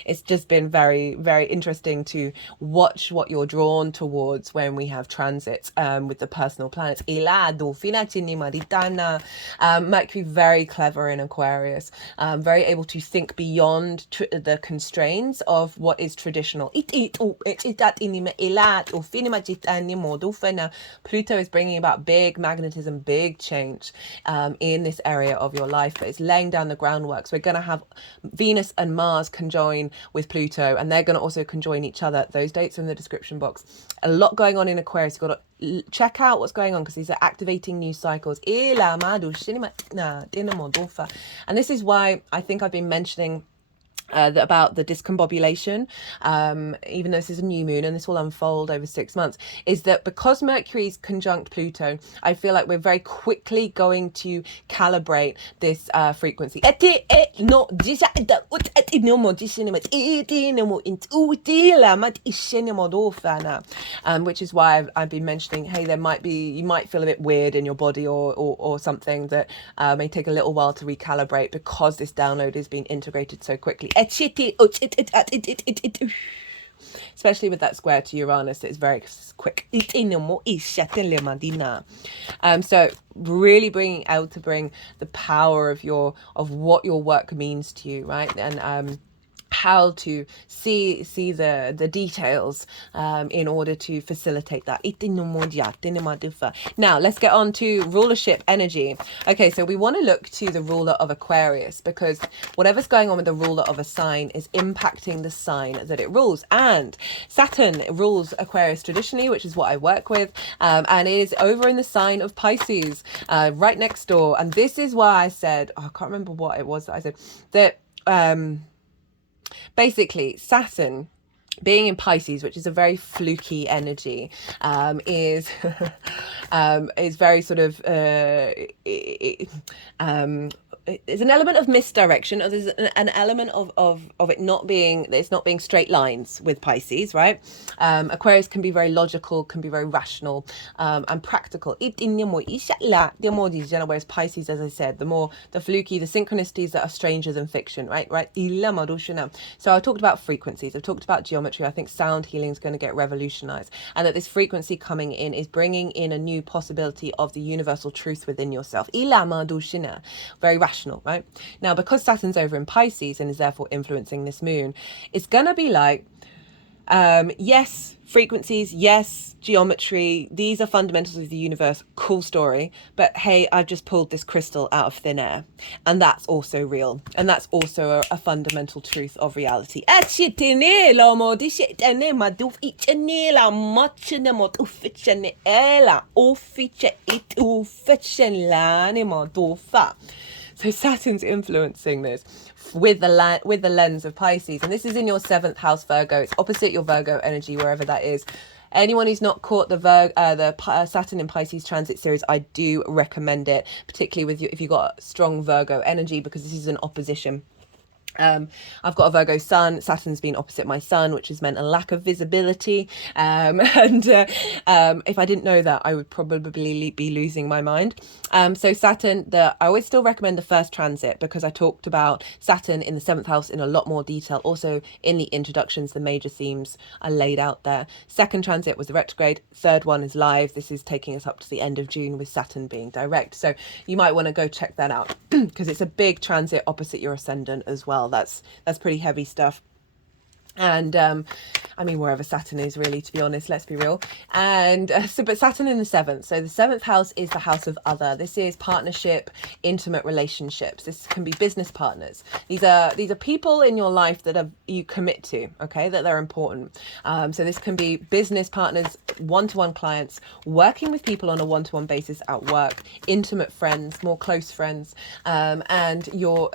It's just been very, very interesting to watch what you're drawn towards when we have transits with the personal planets. Mercury very clever in Aquarius, very able to think beyond the constraints of what is traditional. Pluto is bringing about big magnetism, big change in this area of your life, but it's laying down the groundwork. So we're going to have Venus and Mars conjoin with Pluto, and they're going to also conjoin each other. Those dates are in the description box. A lot going on in Aquarius. You've got to check out what's going on, because these are activating new cycles. And this is why I think I've been mentioning about the discombobulation, even though this is a new moon and this will unfold over 6 months, is that because Mercury's conjunct Pluto, I feel like we're very quickly going to calibrate this frequency. Which is why I've been mentioning, hey, you might feel a bit weird in your body or something that may take a little while to recalibrate, because this download is being integrated so quickly. Especially with that square to Uranus, it's very quick. So really bring the power of what your work means to you, right? And how to see the details in order to facilitate that. Now let's get on to rulership energy. Okay, so we want to look to the ruler of Aquarius, because whatever's going on with the ruler of a sign is impacting the sign that it rules. And Saturn rules Aquarius traditionally, which is what I work with, and it is over in the sign of Pisces, right next door. And this is why I said, I can't remember what it was that I said, that basically Saturn being in Pisces, which is a very fluky energy, is very sort of there's an element of misdirection, or there's an element of it not being straight lines with Pisces, right? Aquarius can be very logical, can be very rational, and practical. Whereas Pisces, as I said, the fluky, the synchronicities that are stranger than fiction, right? So I talked about frequencies, I've talked about geometry. I think sound healing is going to get revolutionized, and that this frequency coming in is bringing in a new possibility of the universal truth within yourself. Very rational, right? Now, because Saturn's over in Pisces and is therefore influencing this moon, it's going to be like, yes, frequencies, yes, geometry, these are fundamentals of the universe, cool story, but hey, I've just pulled this crystal out of thin air, and that's also real, and that's also a fundamental truth of reality. So Saturn's influencing this with the lens of Pisces, and this is in your 7th house, Virgo. It's opposite your Virgo energy, wherever that is. Anyone who's not caught the Saturn in Pisces transit series, I do recommend it, particularly if you've got strong Virgo energy, because this is an opposition. I've got a Virgo sun. Saturn's been opposite my sun, which has meant a lack of visibility. And if I didn't know that, I would probably be losing my mind. So Saturn, I always still recommend the first transit because I talked about Saturn in the 7th house in a lot more detail. Also in the introductions, the major themes are laid out there. Second transit was the retrograde. Third one is live. This is taking us up to the end of June with Saturn being direct. So you might want to go check that out because it's a big transit opposite your ascendant as well. That's pretty heavy stuff. And I mean, wherever Saturn is, really, to be honest, let's be real. And but Saturn in the 7th. So the 7th house is the house of other. This is partnership, intimate relationships. This can be business partners. These are people in your life that you commit to, okay, that they're important. So this can be business partners, one-to-one clients, working with people on a one-to-one basis at work, intimate friends, more close friends, and your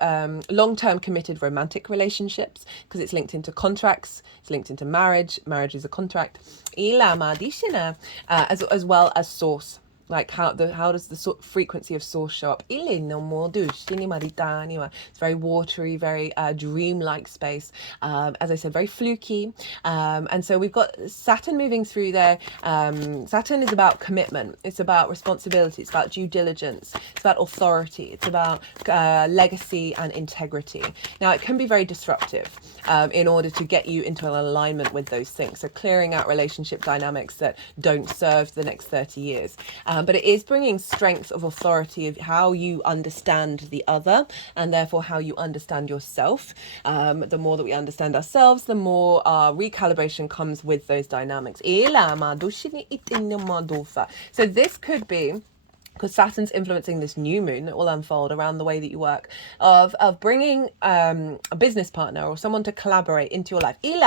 long-term committed romantic relationships, because it's linked into contracts. It's linked into marriage. Marriage is a contract. As well as source. Like how does the frequency of source show up? It's very watery, very dream-like space. As I said, very fluky. And so we've got Saturn moving through there. Saturn is about commitment. It's about responsibility. It's about due diligence. It's about authority. It's about legacy and integrity. Now, it can be very disruptive in order to get you into an alignment with those things. So clearing out relationship dynamics that don't serve the next 30 years. But it is bringing strength of authority of how you understand the other and therefore how you understand yourself. The more that we understand ourselves, the more recalibration comes with those dynamics. So this could be, because Saturn's influencing this new moon that will unfold around the way that you work, of bringing a business partner or someone to collaborate into your life. It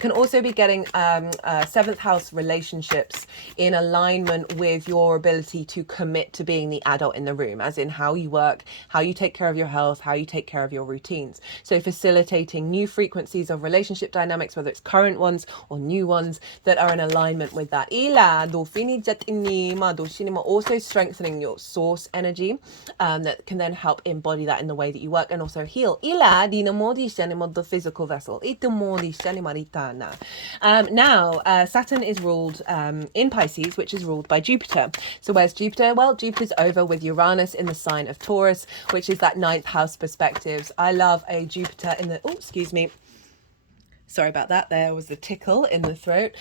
can also be getting 7th house relationships in alignment with your ability to commit to being the adult in the room, as in how you work, how you take care of your health, how you take care of your routines. So facilitating new frequencies of relationship dynamics, whether it's current ones or new ones that are in alignment with that. Also strengthening your source energy, that can then help embody that in the way that you work and also heal. The physical vessel. Now, Saturn is ruled in Pisces, which is ruled by Jupiter. So where's Jupiter? Well, Jupiter's over with Uranus in the sign of Taurus, which is that 9th house perspectives. I love a Jupiter in the... Oh, excuse me. Sorry about that. There was the tickle in the throat.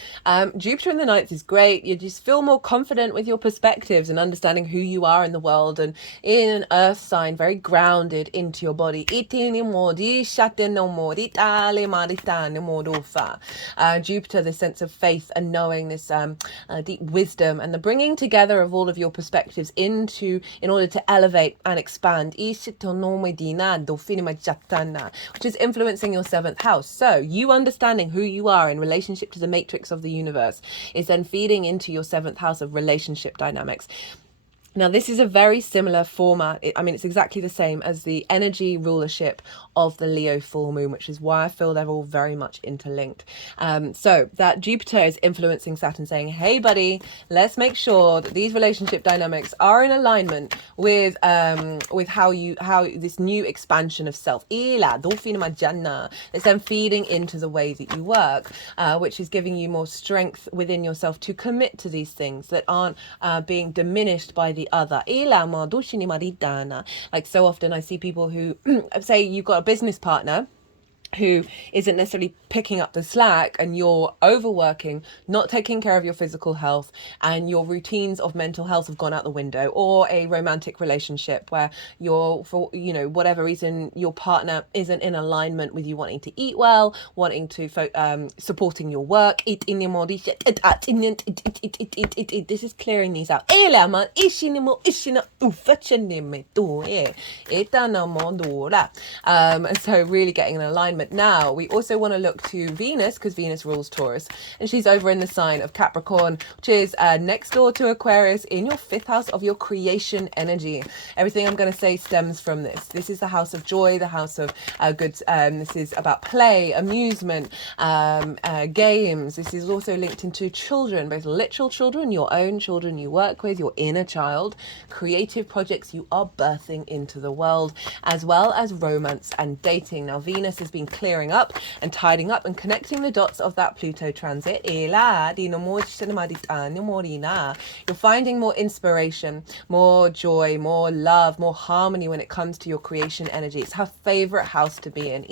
Jupiter in the 9th is great. You just feel more confident with your perspectives and understanding who you are in the world, and in an earth sign, very grounded into your body. Jupiter, this sense of faith and knowing, this deep wisdom and the bringing together of all of your perspectives in order to elevate and expand, which is influencing your 7th house. So you understanding who you are in relationship to the matrix of the universe is then feeding into your 7th house of relationship dynamics. Now, this is a very similar format. It's exactly the same as the energy rulership of the Leo full moon, which is why I feel they're all very much interlinked. So that Jupiter is influencing Saturn, saying, hey, buddy, let's make sure that these relationship dynamics are in alignment with how this new expansion of self. It's then feeding into the way that you work, which is giving you more strength within yourself to commit to these things that aren't being diminished by the other. Like, so often I see people who say you've got a business partner who isn't necessarily picking up the slack, and you're overworking, not taking care of your physical health, and your routines of mental health have gone out the window, or a romantic relationship where you're, for whatever reason, your partner isn't in alignment with you wanting to eat well, wanting to supporting your work. This is clearing these out. So really getting an alignment alignment. Now, we also want to look to Venus, because Venus rules Taurus, and she's over in the sign of Capricorn, which is next door to Aquarius in your 5th house of your creation energy. Everything I'm going to say stems from this. This is the house of joy, the house of goods. This is about play, amusement, games. This is also linked into children, both literal children, your own children you work with, your inner child, creative projects you are birthing into the world, as well as romance and dating. Now, Venus has been clearing up and tidying up and connecting the dots of that Pluto transit. You're finding more inspiration, more joy, more love, more harmony when it comes to your creation energy. It's her favorite house to be in.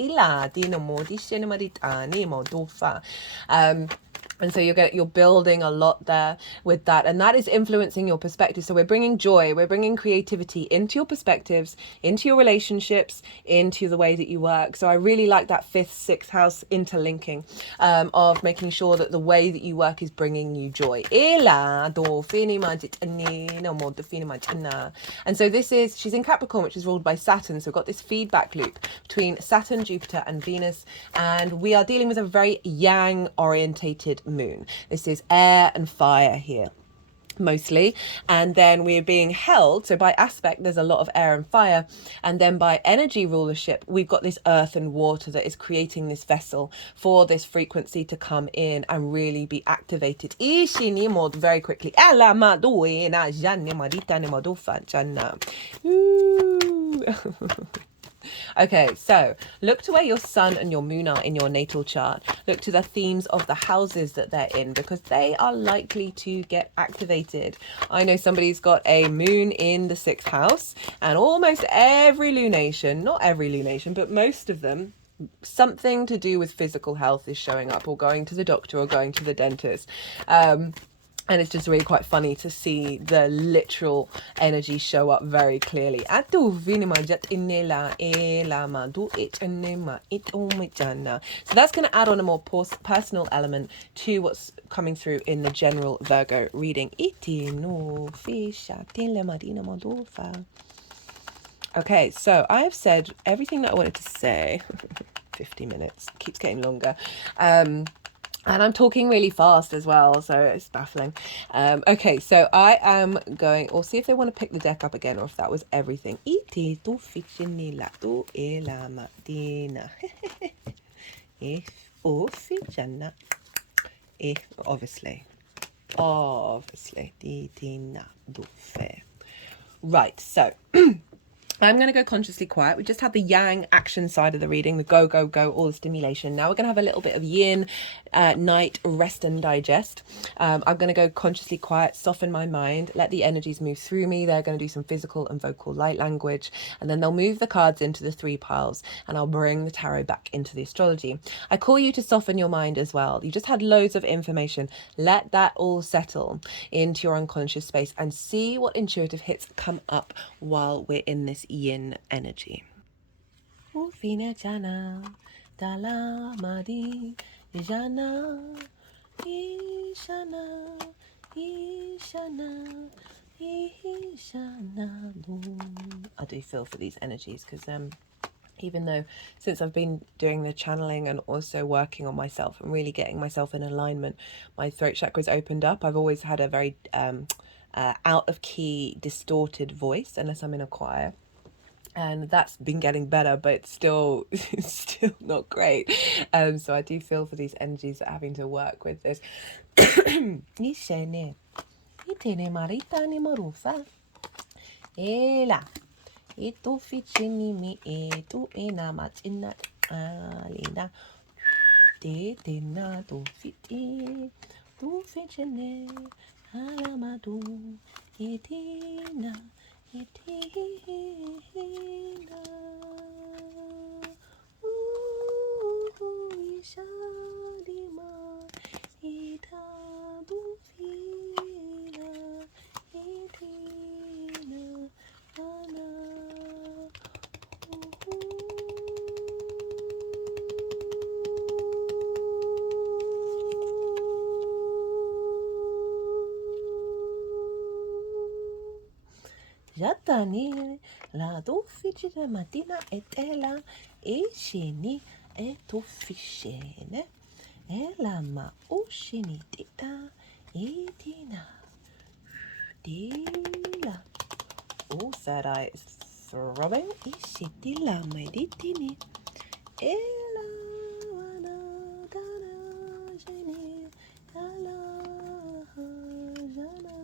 And so you're building a lot there with that, and that is influencing your perspective. So we're bringing joy, we're bringing creativity into your perspectives, into your relationships, into the way that you work. So I really like that 5th, 6th house interlinking of making sure that the way that you work is bringing you joy. And so she's in Capricorn, which is ruled by Saturn. So we've got this feedback loop between Saturn, Jupiter and Venus, and we are dealing with a very yang orientated moon. This is air and fire here mostly, and then we're being held, so by aspect there's a lot of air and fire, and then by energy rulership we've got this earth and water that is creating this vessel for this frequency to come in and really be activated very quickly. Okay, so look to where your sun and your moon are in your natal chart. Look to the themes of the houses that they're in, because they are likely to get activated. I know somebody's got a moon in the 6th house, and almost every lunation, not every lunation, but most of them, something to do with physical health is showing up, or going to the doctor or going to the dentist. And it's just really quite funny to see the literal energy show up very clearly. So that's going to add on a more personal element to what's coming through in the general Virgo reading. Okay, so I've said everything that I wanted to say. 50 minutes, keeps getting longer. And I'm talking really fast as well, so it's baffling. Okay, so I am going, or see if they want to pick the deck up again, or if that was everything. Obviously. Right, so I'm going to go consciously quiet. We just had the yang action side of the reading, the go, go, go, all the stimulation. Now we're going to have a little bit of yin, night, rest and digest. I'm going to go consciously quiet, soften my mind, let the energies move through me. They're going to do some physical and vocal light language, and then they'll move the cards into the 3 piles, and I'll bring the tarot back into the astrology. I call you to soften your mind as well. You just had loads of information. Let that all settle into your unconscious space and see what intuitive hits come up while we're in this yin energy. Ufina jana dala madi jana ishana ishana ishana. I do feel for these energies, because even though since I've been doing the channeling and also working on myself and really getting myself in alignment, my throat chakra's opened up. I've always had a very out of key, distorted voice unless I'm in a choir. And that's been getting better, but it's still not great. So I do feel for these energies that are having to work with this. Jatani la do fiji de matina etela e shini tu fiscene e la ma uscini tita e tina dila. Oh, third eye is throbbing. Ishiti la meditini e la wana dana jeni ala jana.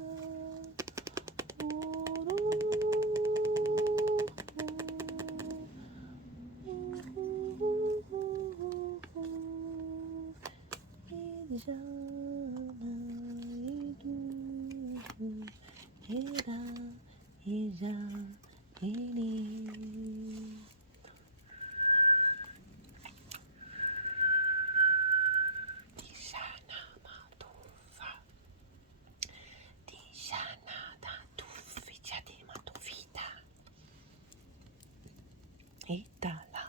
Itala,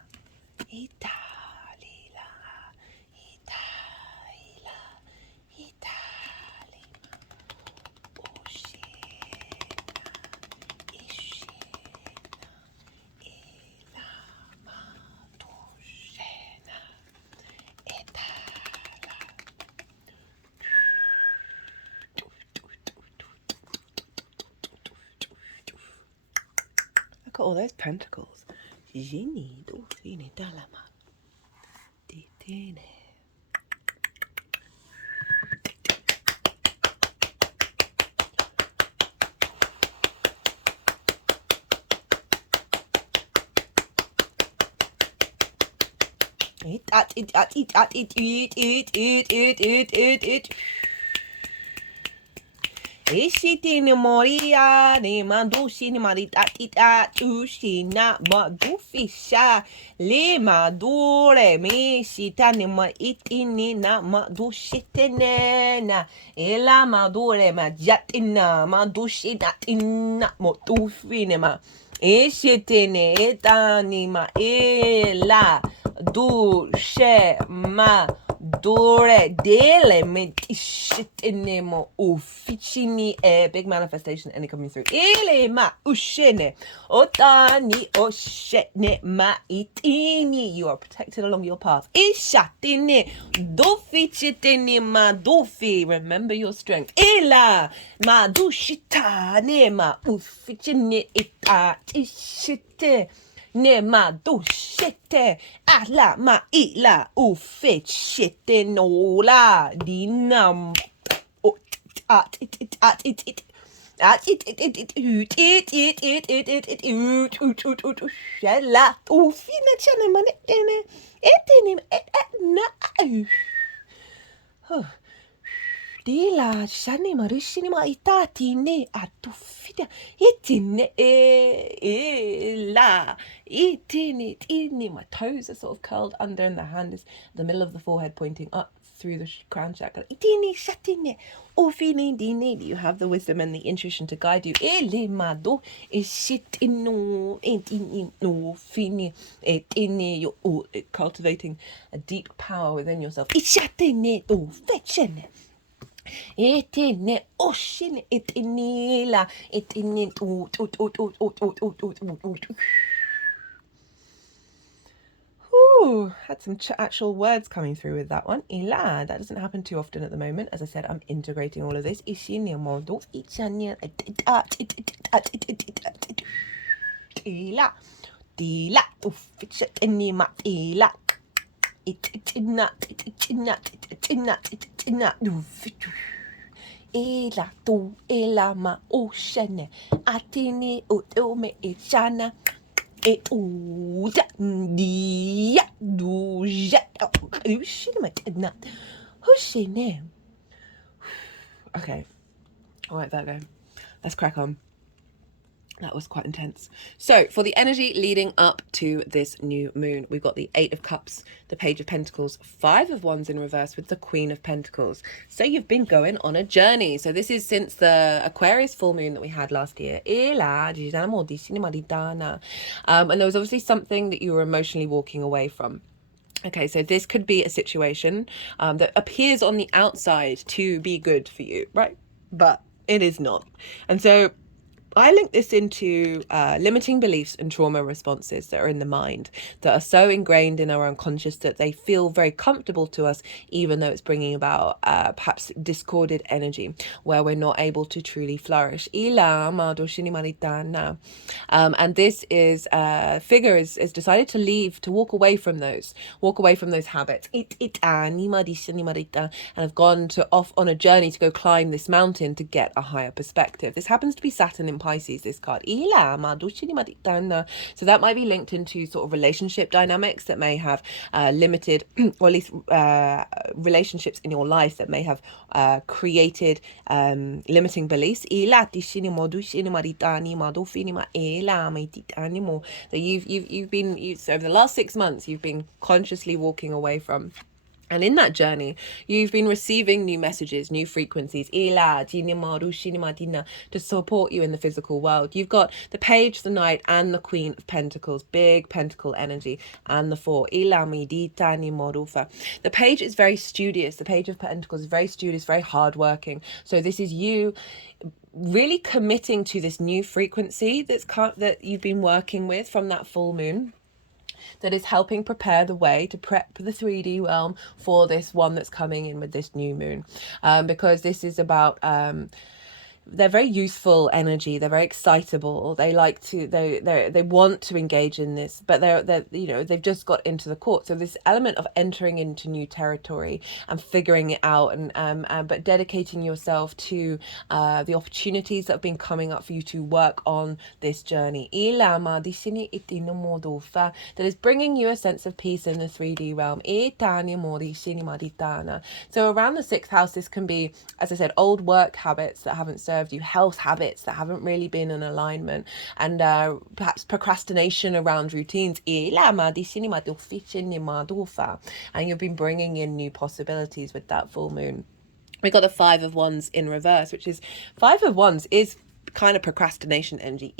Italila, Itaila, Italima, Oshena, Ishena, Ilama, Toshena, Itala. Look at all those pentacles. Gini, Dufini, Dalama, Ditine. Eat. Ishitini moria ni mandushi ni maritata ushina madufisha li madure mi shitani ma itini na madushitene na ela madure ma jatina madushina inna motufine ma ishitini etani ma ela dushe ma Dore dele mentishinemo uficini big manifestation any coming through. Ile ma ushene otani oshene ma itini. You are protected along your path. Ishatine dofichitini ma dofi. Remember your strength. Ila ma dushitane ma uficini ita ishite. Ne ma do shete ala ma ila u fit shete no la dinam at it shella u fina chane manetene etene na Dila shani marishini ma itati ne atufita itine la itini. My toes are sort of curled under and the hand is the middle of the forehead pointing up through the crown chakra. Itini shatine ofini dini. You have the wisdom and the intuition to guide you. Ele mado ishitino etini no fini etini. You're cultivating a deep power within yourself. Ishatine do fetchene. Etene ocean etenila etene had some actual words coming through with that one. Ila, that doesn't happen too often at the moment. As I said, I'm integrating all of this. Ishini mondo ichanya ila dila uffichet enima ila itina ela tu ela ma oshene atini utome echana e uja dia du jet ushine hushine. Okay, all right, Virgo, let's crack on. That was quite intense. So for the energy leading up to this new moon, we've got the 8 of Cups, the Page of Pentacles, 5 of Wands in reverse with the Queen of Pentacles. So you've been going on a journey. So this is since the Aquarius full moon that we had last year. And there was obviously something that you were emotionally walking away from. Okay, so this could be a situation that appears on the outside to be good for you, right? But it is not. And so I link this into limiting beliefs and trauma responses that are in the mind, that are so ingrained in our unconscious that they feel very comfortable to us, even though it's bringing about perhaps discorded energy where we're not able to truly flourish. And this is figure is decided to leave, to walk away from those habits, and have gone off on a journey to go climb this mountain to get a higher perspective. This happens to be Saturn in Pisces, this card. So that might be linked into sort of relationship dynamics that may have limited, or at least relationships in your life that may have created limiting beliefs. That you've been so over the last 6 months you've been consciously walking away from. And in that journey, you've been receiving new messages, new frequencies, to support you in the physical world. You've got the Page, the Knight, and the Queen of Pentacles, big pentacle energy, and the Four. The Page is very studious. The Page of Pentacles is very studious, very hardworking. So this is you really committing to this new frequency that you've been working with from that full moon, that is helping prepare the way to prep the 3D realm for this one that's coming in with this new moon, because this is about they're very youthful energy, they're very excitable, they like to they want to engage in this, but they're they've just got into the court. So this element of entering into new territory and figuring it out, and but dedicating yourself to the opportunities that have been coming up for you to work on this journey, that is bringing you a sense of peace in the 3D realm. So around the 6th house, this can be, as I said, old work habits that haven't served you, health habits that haven't really been in alignment, and perhaps procrastination around routines. And you've been bringing in new possibilities with that full moon. We got the 5 of Wands in reverse, which is 5 of Wands is kind of procrastination energy.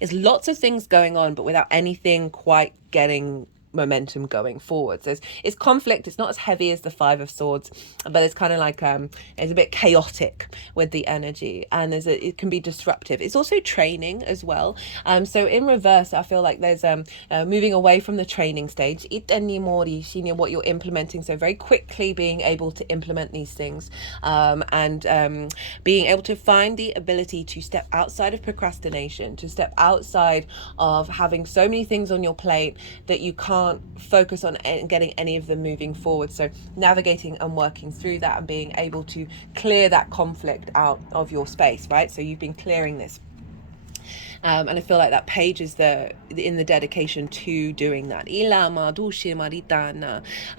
Is lots of things going on, but without anything quite getting momentum going forward. So it's conflict. It's not as heavy as the 5 of Swords, but it's kind of like it's a bit chaotic with the energy, and it can be disruptive. It's also training as well. So in reverse, I feel like there's moving away from the training stage, what you're implementing. So very quickly being able to implement these things, and being able to find the ability to step outside of procrastination, to step outside of having so many things on your plate that you can't focus on getting any of them moving forward. So navigating and working through that and being able to clear that conflict out of your space, right? So you've been clearing this. And I feel like that Page is in the dedication to doing that. And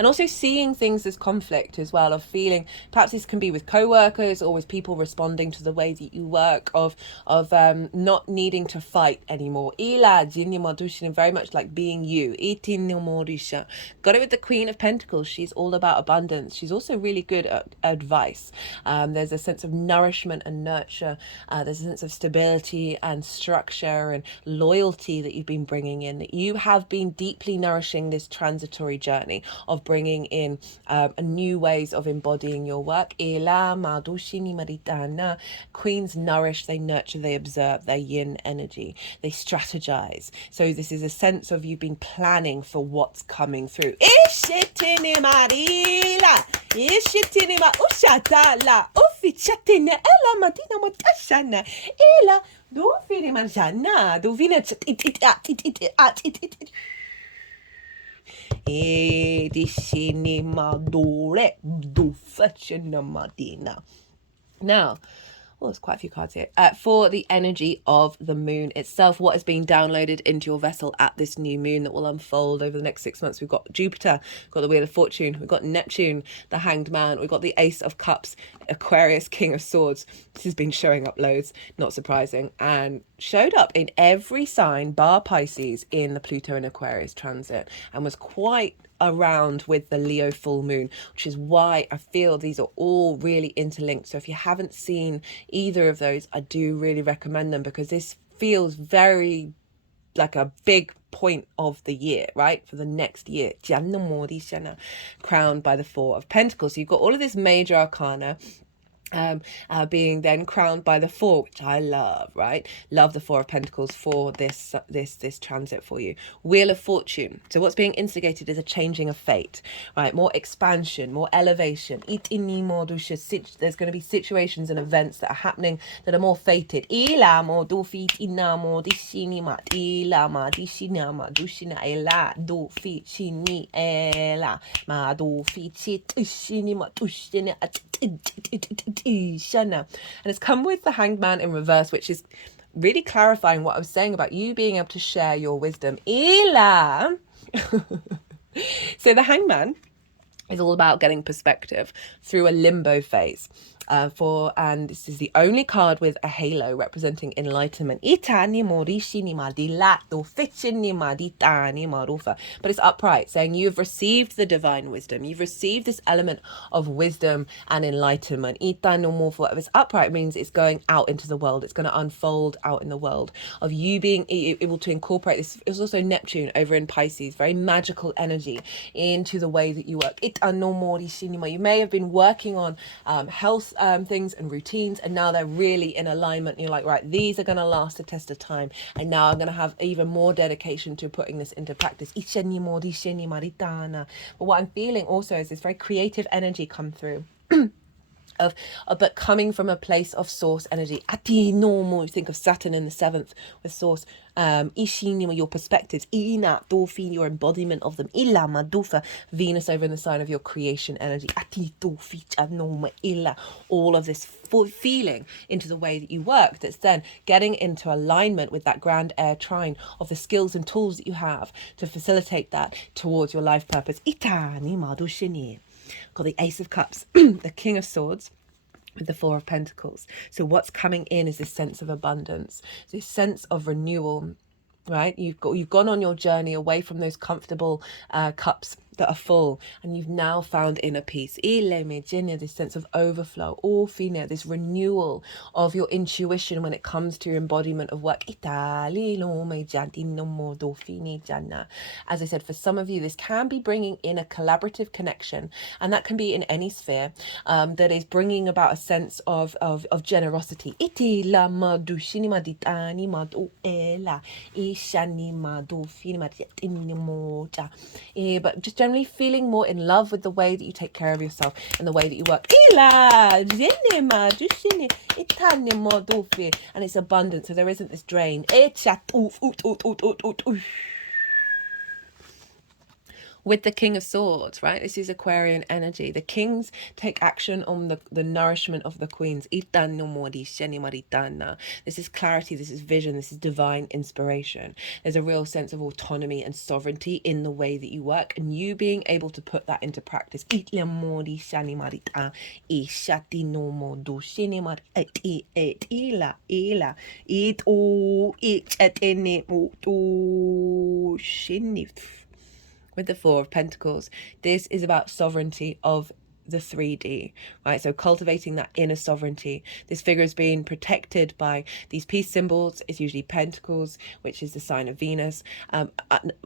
also seeing things as conflict as well, of feeling, perhaps this can be with co-workers or with people responding to the way that you work, of not needing to fight anymore. Very much like being you. Got it with the Queen of Pentacles. She's all about abundance. She's also really good at advice. There's a sense of nourishment and nurture. There's a sense of stability and structure and loyalty that you've been bringing in, that you have been deeply nourishing this transitory journey of bringing in new ways of embodying your work. Queens nourish, they nurture, they observe, their yin energy, they strategize. So this is a sense of you've been planning for what's coming through. Now, there's quite a few cards here. For the energy of the moon itself, what is being downloaded into your vessel at this new moon that will unfold over the next 6 months. We've got Jupiter, we've got the Wheel of Fortune, we've got Neptune, the Hanged Man, we've got the Ace of Cups, Aquarius, King of Swords. This has been showing up loads, not surprising, and showed up in every sign bar Pisces in the Pluto and Aquarius transit, and was quite around with the Leo full moon, which is why I feel these are all really interlinked. So if you haven't seen either of those, I do really recommend them, because this feels very like a big point of the year, right, for the next year, crowned by the 4 of Pentacles. So you've got all of this major arcana being then crowned by the Four, which I love, right? Love the Four of Pentacles for this transit for you. Wheel of Fortune. So what's being instigated is a changing of fate, right? More expansion, more elevation. There's going to be situations and events that are happening that are more fated. And it's come with the Hanged Man in reverse, which is really clarifying what I was saying about you being able to share your wisdom. So the Hangman is all about getting perspective through a limbo phase. And this is the only card with a halo representing enlightenment. But it's upright, saying you've received the divine wisdom. You've received this element of wisdom and enlightenment. If it's upright, it means it's going out into the world. It's going to unfold out in the world of you being able to incorporate this. It was also Neptune over in Pisces, very magical energy into the way that you work. You may have been working on health things and routines, and now they're really in alignment. And you're like, right, these are going to last the test of time, and now I'm going to have even more dedication to putting this into practice. But what I'm feeling also is this very creative energy come through. But coming from a place of source energy. You think of Saturn in the 7th with source. Your perspectives. Your embodiment of them. Venus over in the sign of your creation energy. All of this feeling into the way that you work, that's then getting into alignment with that grand air trine of the skills and tools that you have to facilitate that towards your life purpose. Got the Ace of Cups, the King of Swords, with the Four of Pentacles. So what's coming in is this sense of abundance, this sense of renewal, right? You've gone on your journey away from those comfortable cups that are full, and you've now found inner peace. This sense of overflow, this renewal of your intuition when it comes to your embodiment of work. As I said, for some of you, this can be bringing in a collaborative connection, and that can be in any sphere, that is bringing about a sense of generosity. But just generally feeling more in love with the way that you take care of yourself and the way that you work. And it's abundant, so there isn't this drain. With the King of Swords, right? This is Aquarian energy. The kings take action on the nourishment of the queens. This is clarity, this is vision, this is divine inspiration. There's a real sense of autonomy and sovereignty in the way that you work, and you being able to put that into practice. With the Four of Pentacles, this is about sovereignty of the 3D, right? So cultivating that inner sovereignty. This figure is being protected by these peace symbols. It's usually pentacles, which is the sign of Venus,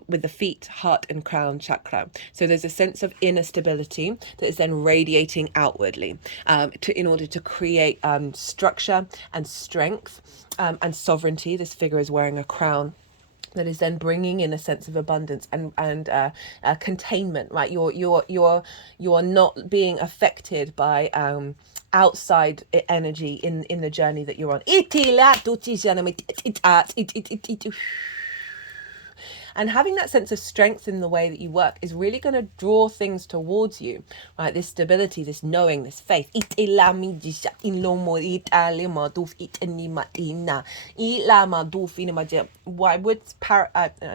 with the feet, heart and crown chakra. So there's a sense of inner stability that is then radiating outwardly in order to create structure and strength and sovereignty. This figure is wearing a crown that is then bringing in a sense of abundance and containment, right? You're not being affected by outside energy in the journey that you're on. And having that sense of strength in the way that you work is really going to draw things towards you, right? This stability, this knowing, this faith. What I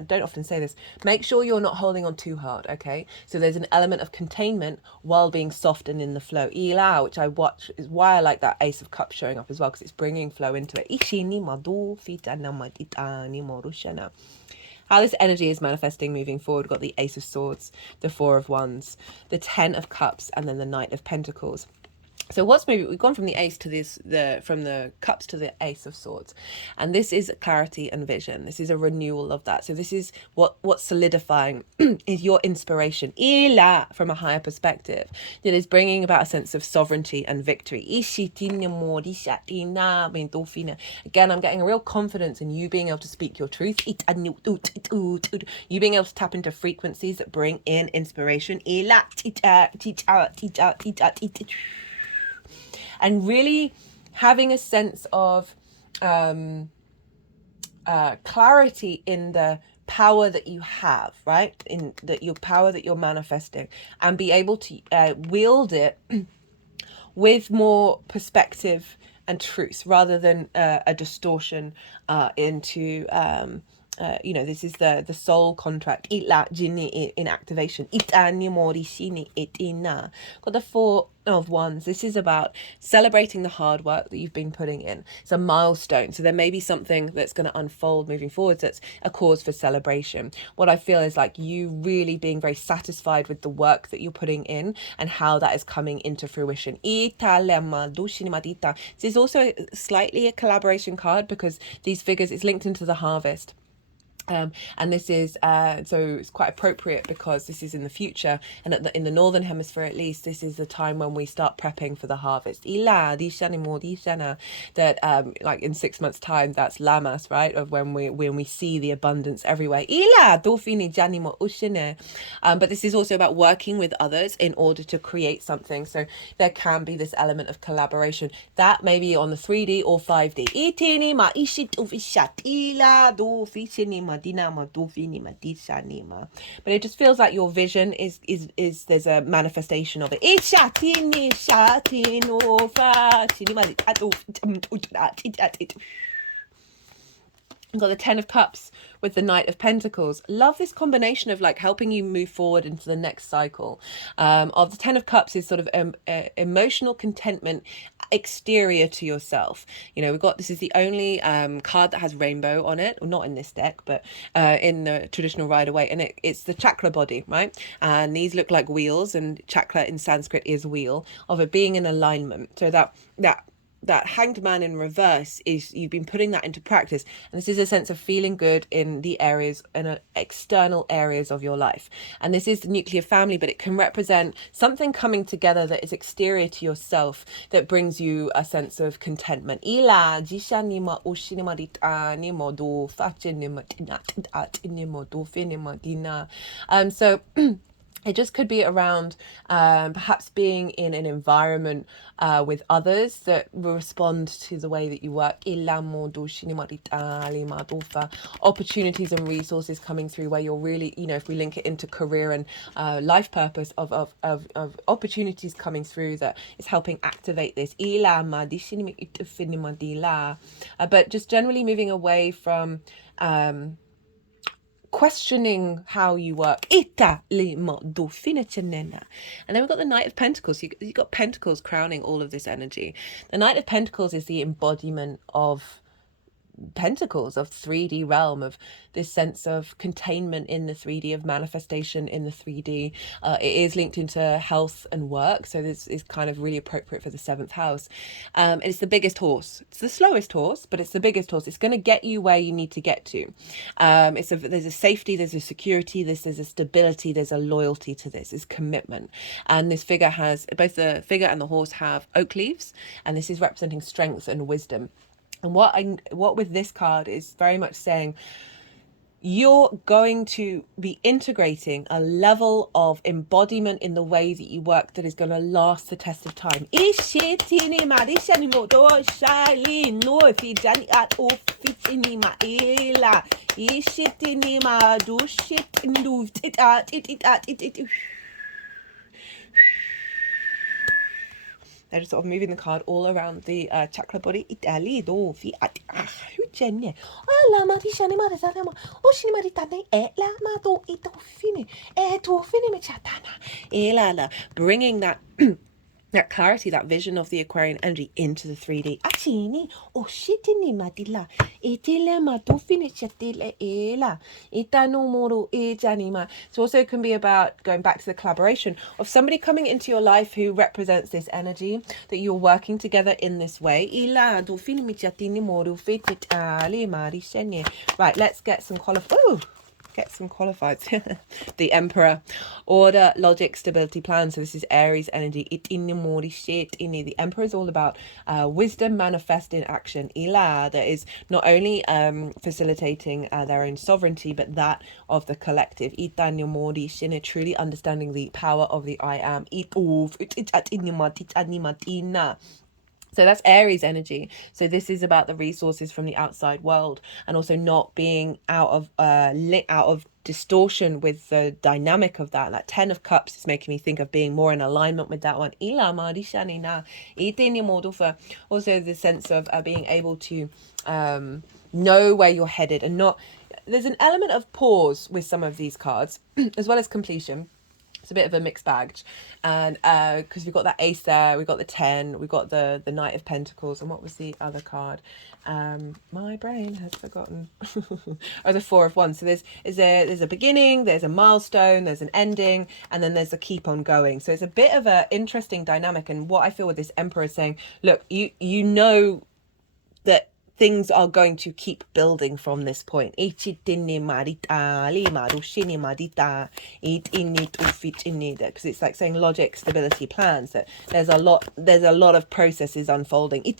don't often say this. Make sure you're not holding on too hard, okay? So there's an element of containment while being soft and in the flow. Which I watch is why I like that Ace of Cups showing up as well, because it's bringing flow into it. How this energy is manifesting moving forward. We've got the Ace of Swords, the Four of Wands, the Ten of Cups, and then the Knight of Pentacles. So what's moving? We've gone from the ace to from the cups to the ace of swords, and this is clarity and vision. This is a renewal of that. So this is what's solidifying is your inspiration, ila, from a higher perspective, that is bringing about a sense of sovereignty and victory. Again, I'm getting a real confidence in you being able to speak your truth. You being able to tap into frequencies that bring in inspiration. And really having a sense of clarity in the power that you have, right? In your power that you're manifesting, and be able to wield it with more perspective and truth rather than a distortion into this is the soul contract in activation. Got the Four of Wands. This is about celebrating the hard work that you've been putting in. It's a milestone, so there may be something that's going to unfold moving forwards that's a cause for celebration. What I feel is like you really being very satisfied with the work that you're putting in and how that is coming into fruition. This is also slightly a collaboration card because these figures, it's linked into the harvest. And this is so it's quite appropriate because this is in the future, and in the northern hemisphere at least, this is the time when we start prepping for the harvest. That like in 6 months time, that's Lamas, right, of when we see the abundance everywhere. But this is also about working with others in order to create something, so there can be this element of collaboration that may be on the 3D or 5D. But it just feels like your vision is there's a manifestation of it. I've got the Ten of Cups with the Knight of Pentacles. Love this combination of like helping you move forward into the next cycle. Of the Ten of Cups is sort of emotional contentment exterior to yourself. You know, this is the only card that has rainbow on it, well, not in this deck, but in the traditional Rider-Waite, and it's the chakra body, right? And these look like wheels, and chakra in Sanskrit is wheel, of it being in alignment. So that Hanged Man in reverse is you've been putting that into practice, and this is a sense of feeling good in the areas and external areas of your life. And this is the nuclear family, but it can represent something coming together that is exterior to yourself that brings you a sense of contentment. So it just could be around perhaps being in an environment with others that will respond to the way that you work. Opportunities and resources coming through where you're really, if we link it into career and life purpose of opportunities coming through that is helping activate this. But just generally moving away from questioning how you work. And then we've got the Knight of Pentacles. You've got Pentacles crowning all of this energy. The Knight of Pentacles is the embodiment of Pentacles, of 3D realm, of this sense of containment in the 3D, of manifestation in the 3D. It is linked into health and work, so this is kind of really appropriate for the 7th house. It's the biggest horse. It's the slowest horse, but it's the biggest horse. It's going to get you where you need to get to. There's a safety, there's a security, there's a stability, there's a loyalty to this, is commitment. And this figure has, both the figure and the horse have oak leaves, and this is representing strength and wisdom. And what with this card is very much saying you're going to be integrating a level of embodiment in the way that you work that is going to last the test of time. They're just sort of moving the card all around the chakra body. Bringing that that clarity, that vision of the Aquarian energy into the 3D. Achini, oh shitini madila, itile matufini chatile ela, itano moro ejanima. So also it can be about going back to the collaboration of somebody coming into your life who represents this energy, that you're working together in this way. Ila dufini michatini moro fitit ali marishene. Right, let's get some qualified. The Emperor. Order, logic, stability, plan. So this is Aries energy. The Emperor is all about wisdom manifest in action. Ila, that is not only facilitating their own sovereignty, but that of the collective. Truly understanding the power of the I am. So that's Aries energy. So this is about the resources from the outside world, and also not being out of distortion with the dynamic of that. Like 10 of Cups is making me think of being more in alignment with that one. Also the sense of being able to know where you're headed, and not, there's an element of pause with some of these cards as well as completion. It's a bit of a mixed bag, and because we've got that ace there, we've got the 10, we've got the Knight of Pentacles, and what was the other card? My brain has forgotten. Oh, the 4 of Wands. So there's a beginning, there's a milestone, there's an ending, and then there's a keep on going. So it's a bit of an interesting dynamic. And what I feel with this Emperor is saying, look, you know that things are going to keep building from this point. Because it's like saying logic, stability, plans, that there's a lot of processes unfolding. Got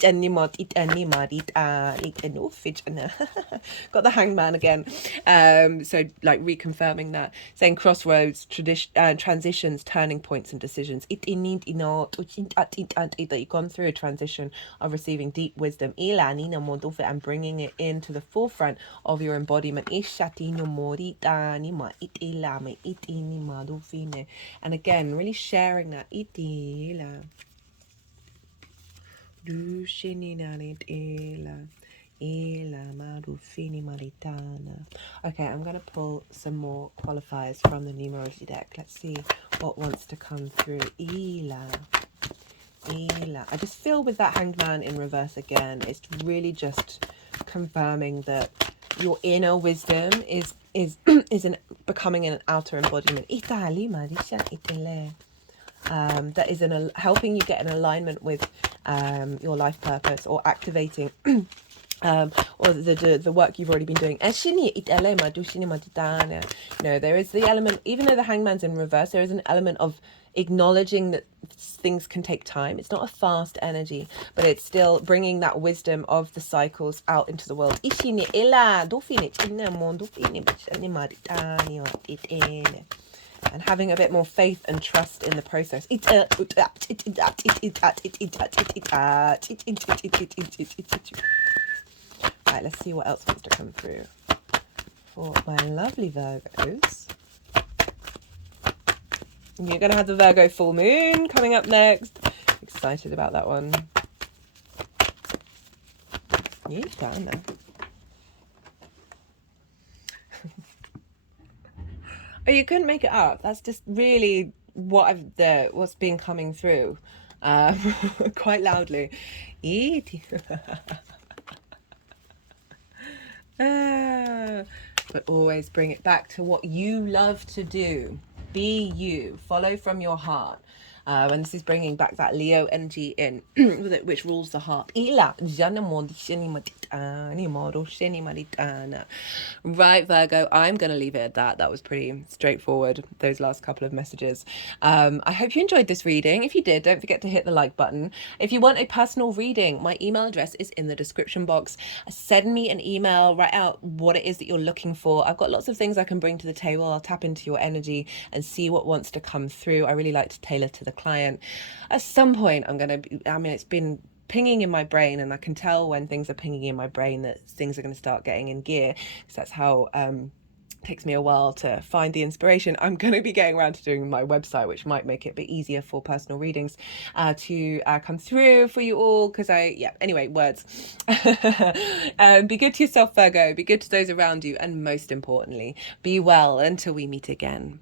the Hangman again. So like reconfirming that, saying crossroads, transitions, turning points and decisions. That you've gone through a transition of receiving deep wisdom and bringing it into the forefront of your embodiment. And again, really sharing that. Okay, I'm going to pull some more qualifiers from the numerology deck. Let's see what wants to come through. I just feel with that Hanged Man in reverse again, it's really just confirming that your inner wisdom is becoming an outer embodiment. That is helping you get an alignment with your life purpose, or activating or the work you've already been doing. There is the element, even though the Hangman's in reverse, there is an element of acknowledging that things can take time. It's not a fast energy, but it's still bringing that wisdom of the cycles out into the world. And having a bit more faith and trust in the process. Right, let's see what else wants to come through for my lovely Virgos. You're going to have the Virgo full moon coming up next. Excited about that one. You down there. Oh, you couldn't make it up. That's just really what's been coming through quite loudly. But always bring it back to what you love to do. Be you. Follow from your heart. And this is bringing back that Leo energy in, which rules the heart. Right, Virgo, I'm going to leave it at that. That was pretty straightforward, those last couple of messages. I hope you enjoyed this reading. If you did, don't forget to hit the like button. If you want a personal reading, my email address is in the description box. Send me an email, write out what it is that you're looking for. I've got lots of things I can bring to the table. I'll tap into your energy and see what wants to come through. I really like to tailor to the client. At some point, it's been pinging in my brain, and I can tell when things are pinging in my brain that things are going to start getting in gear, because that's how takes me a while to find the inspiration. I'm going to be getting around to doing my website, which might make it a bit easier for personal readings to come through for you all, because anyway, words. Be good to yourself, Virgo, be good to those around you, and most importantly, be well until we meet again.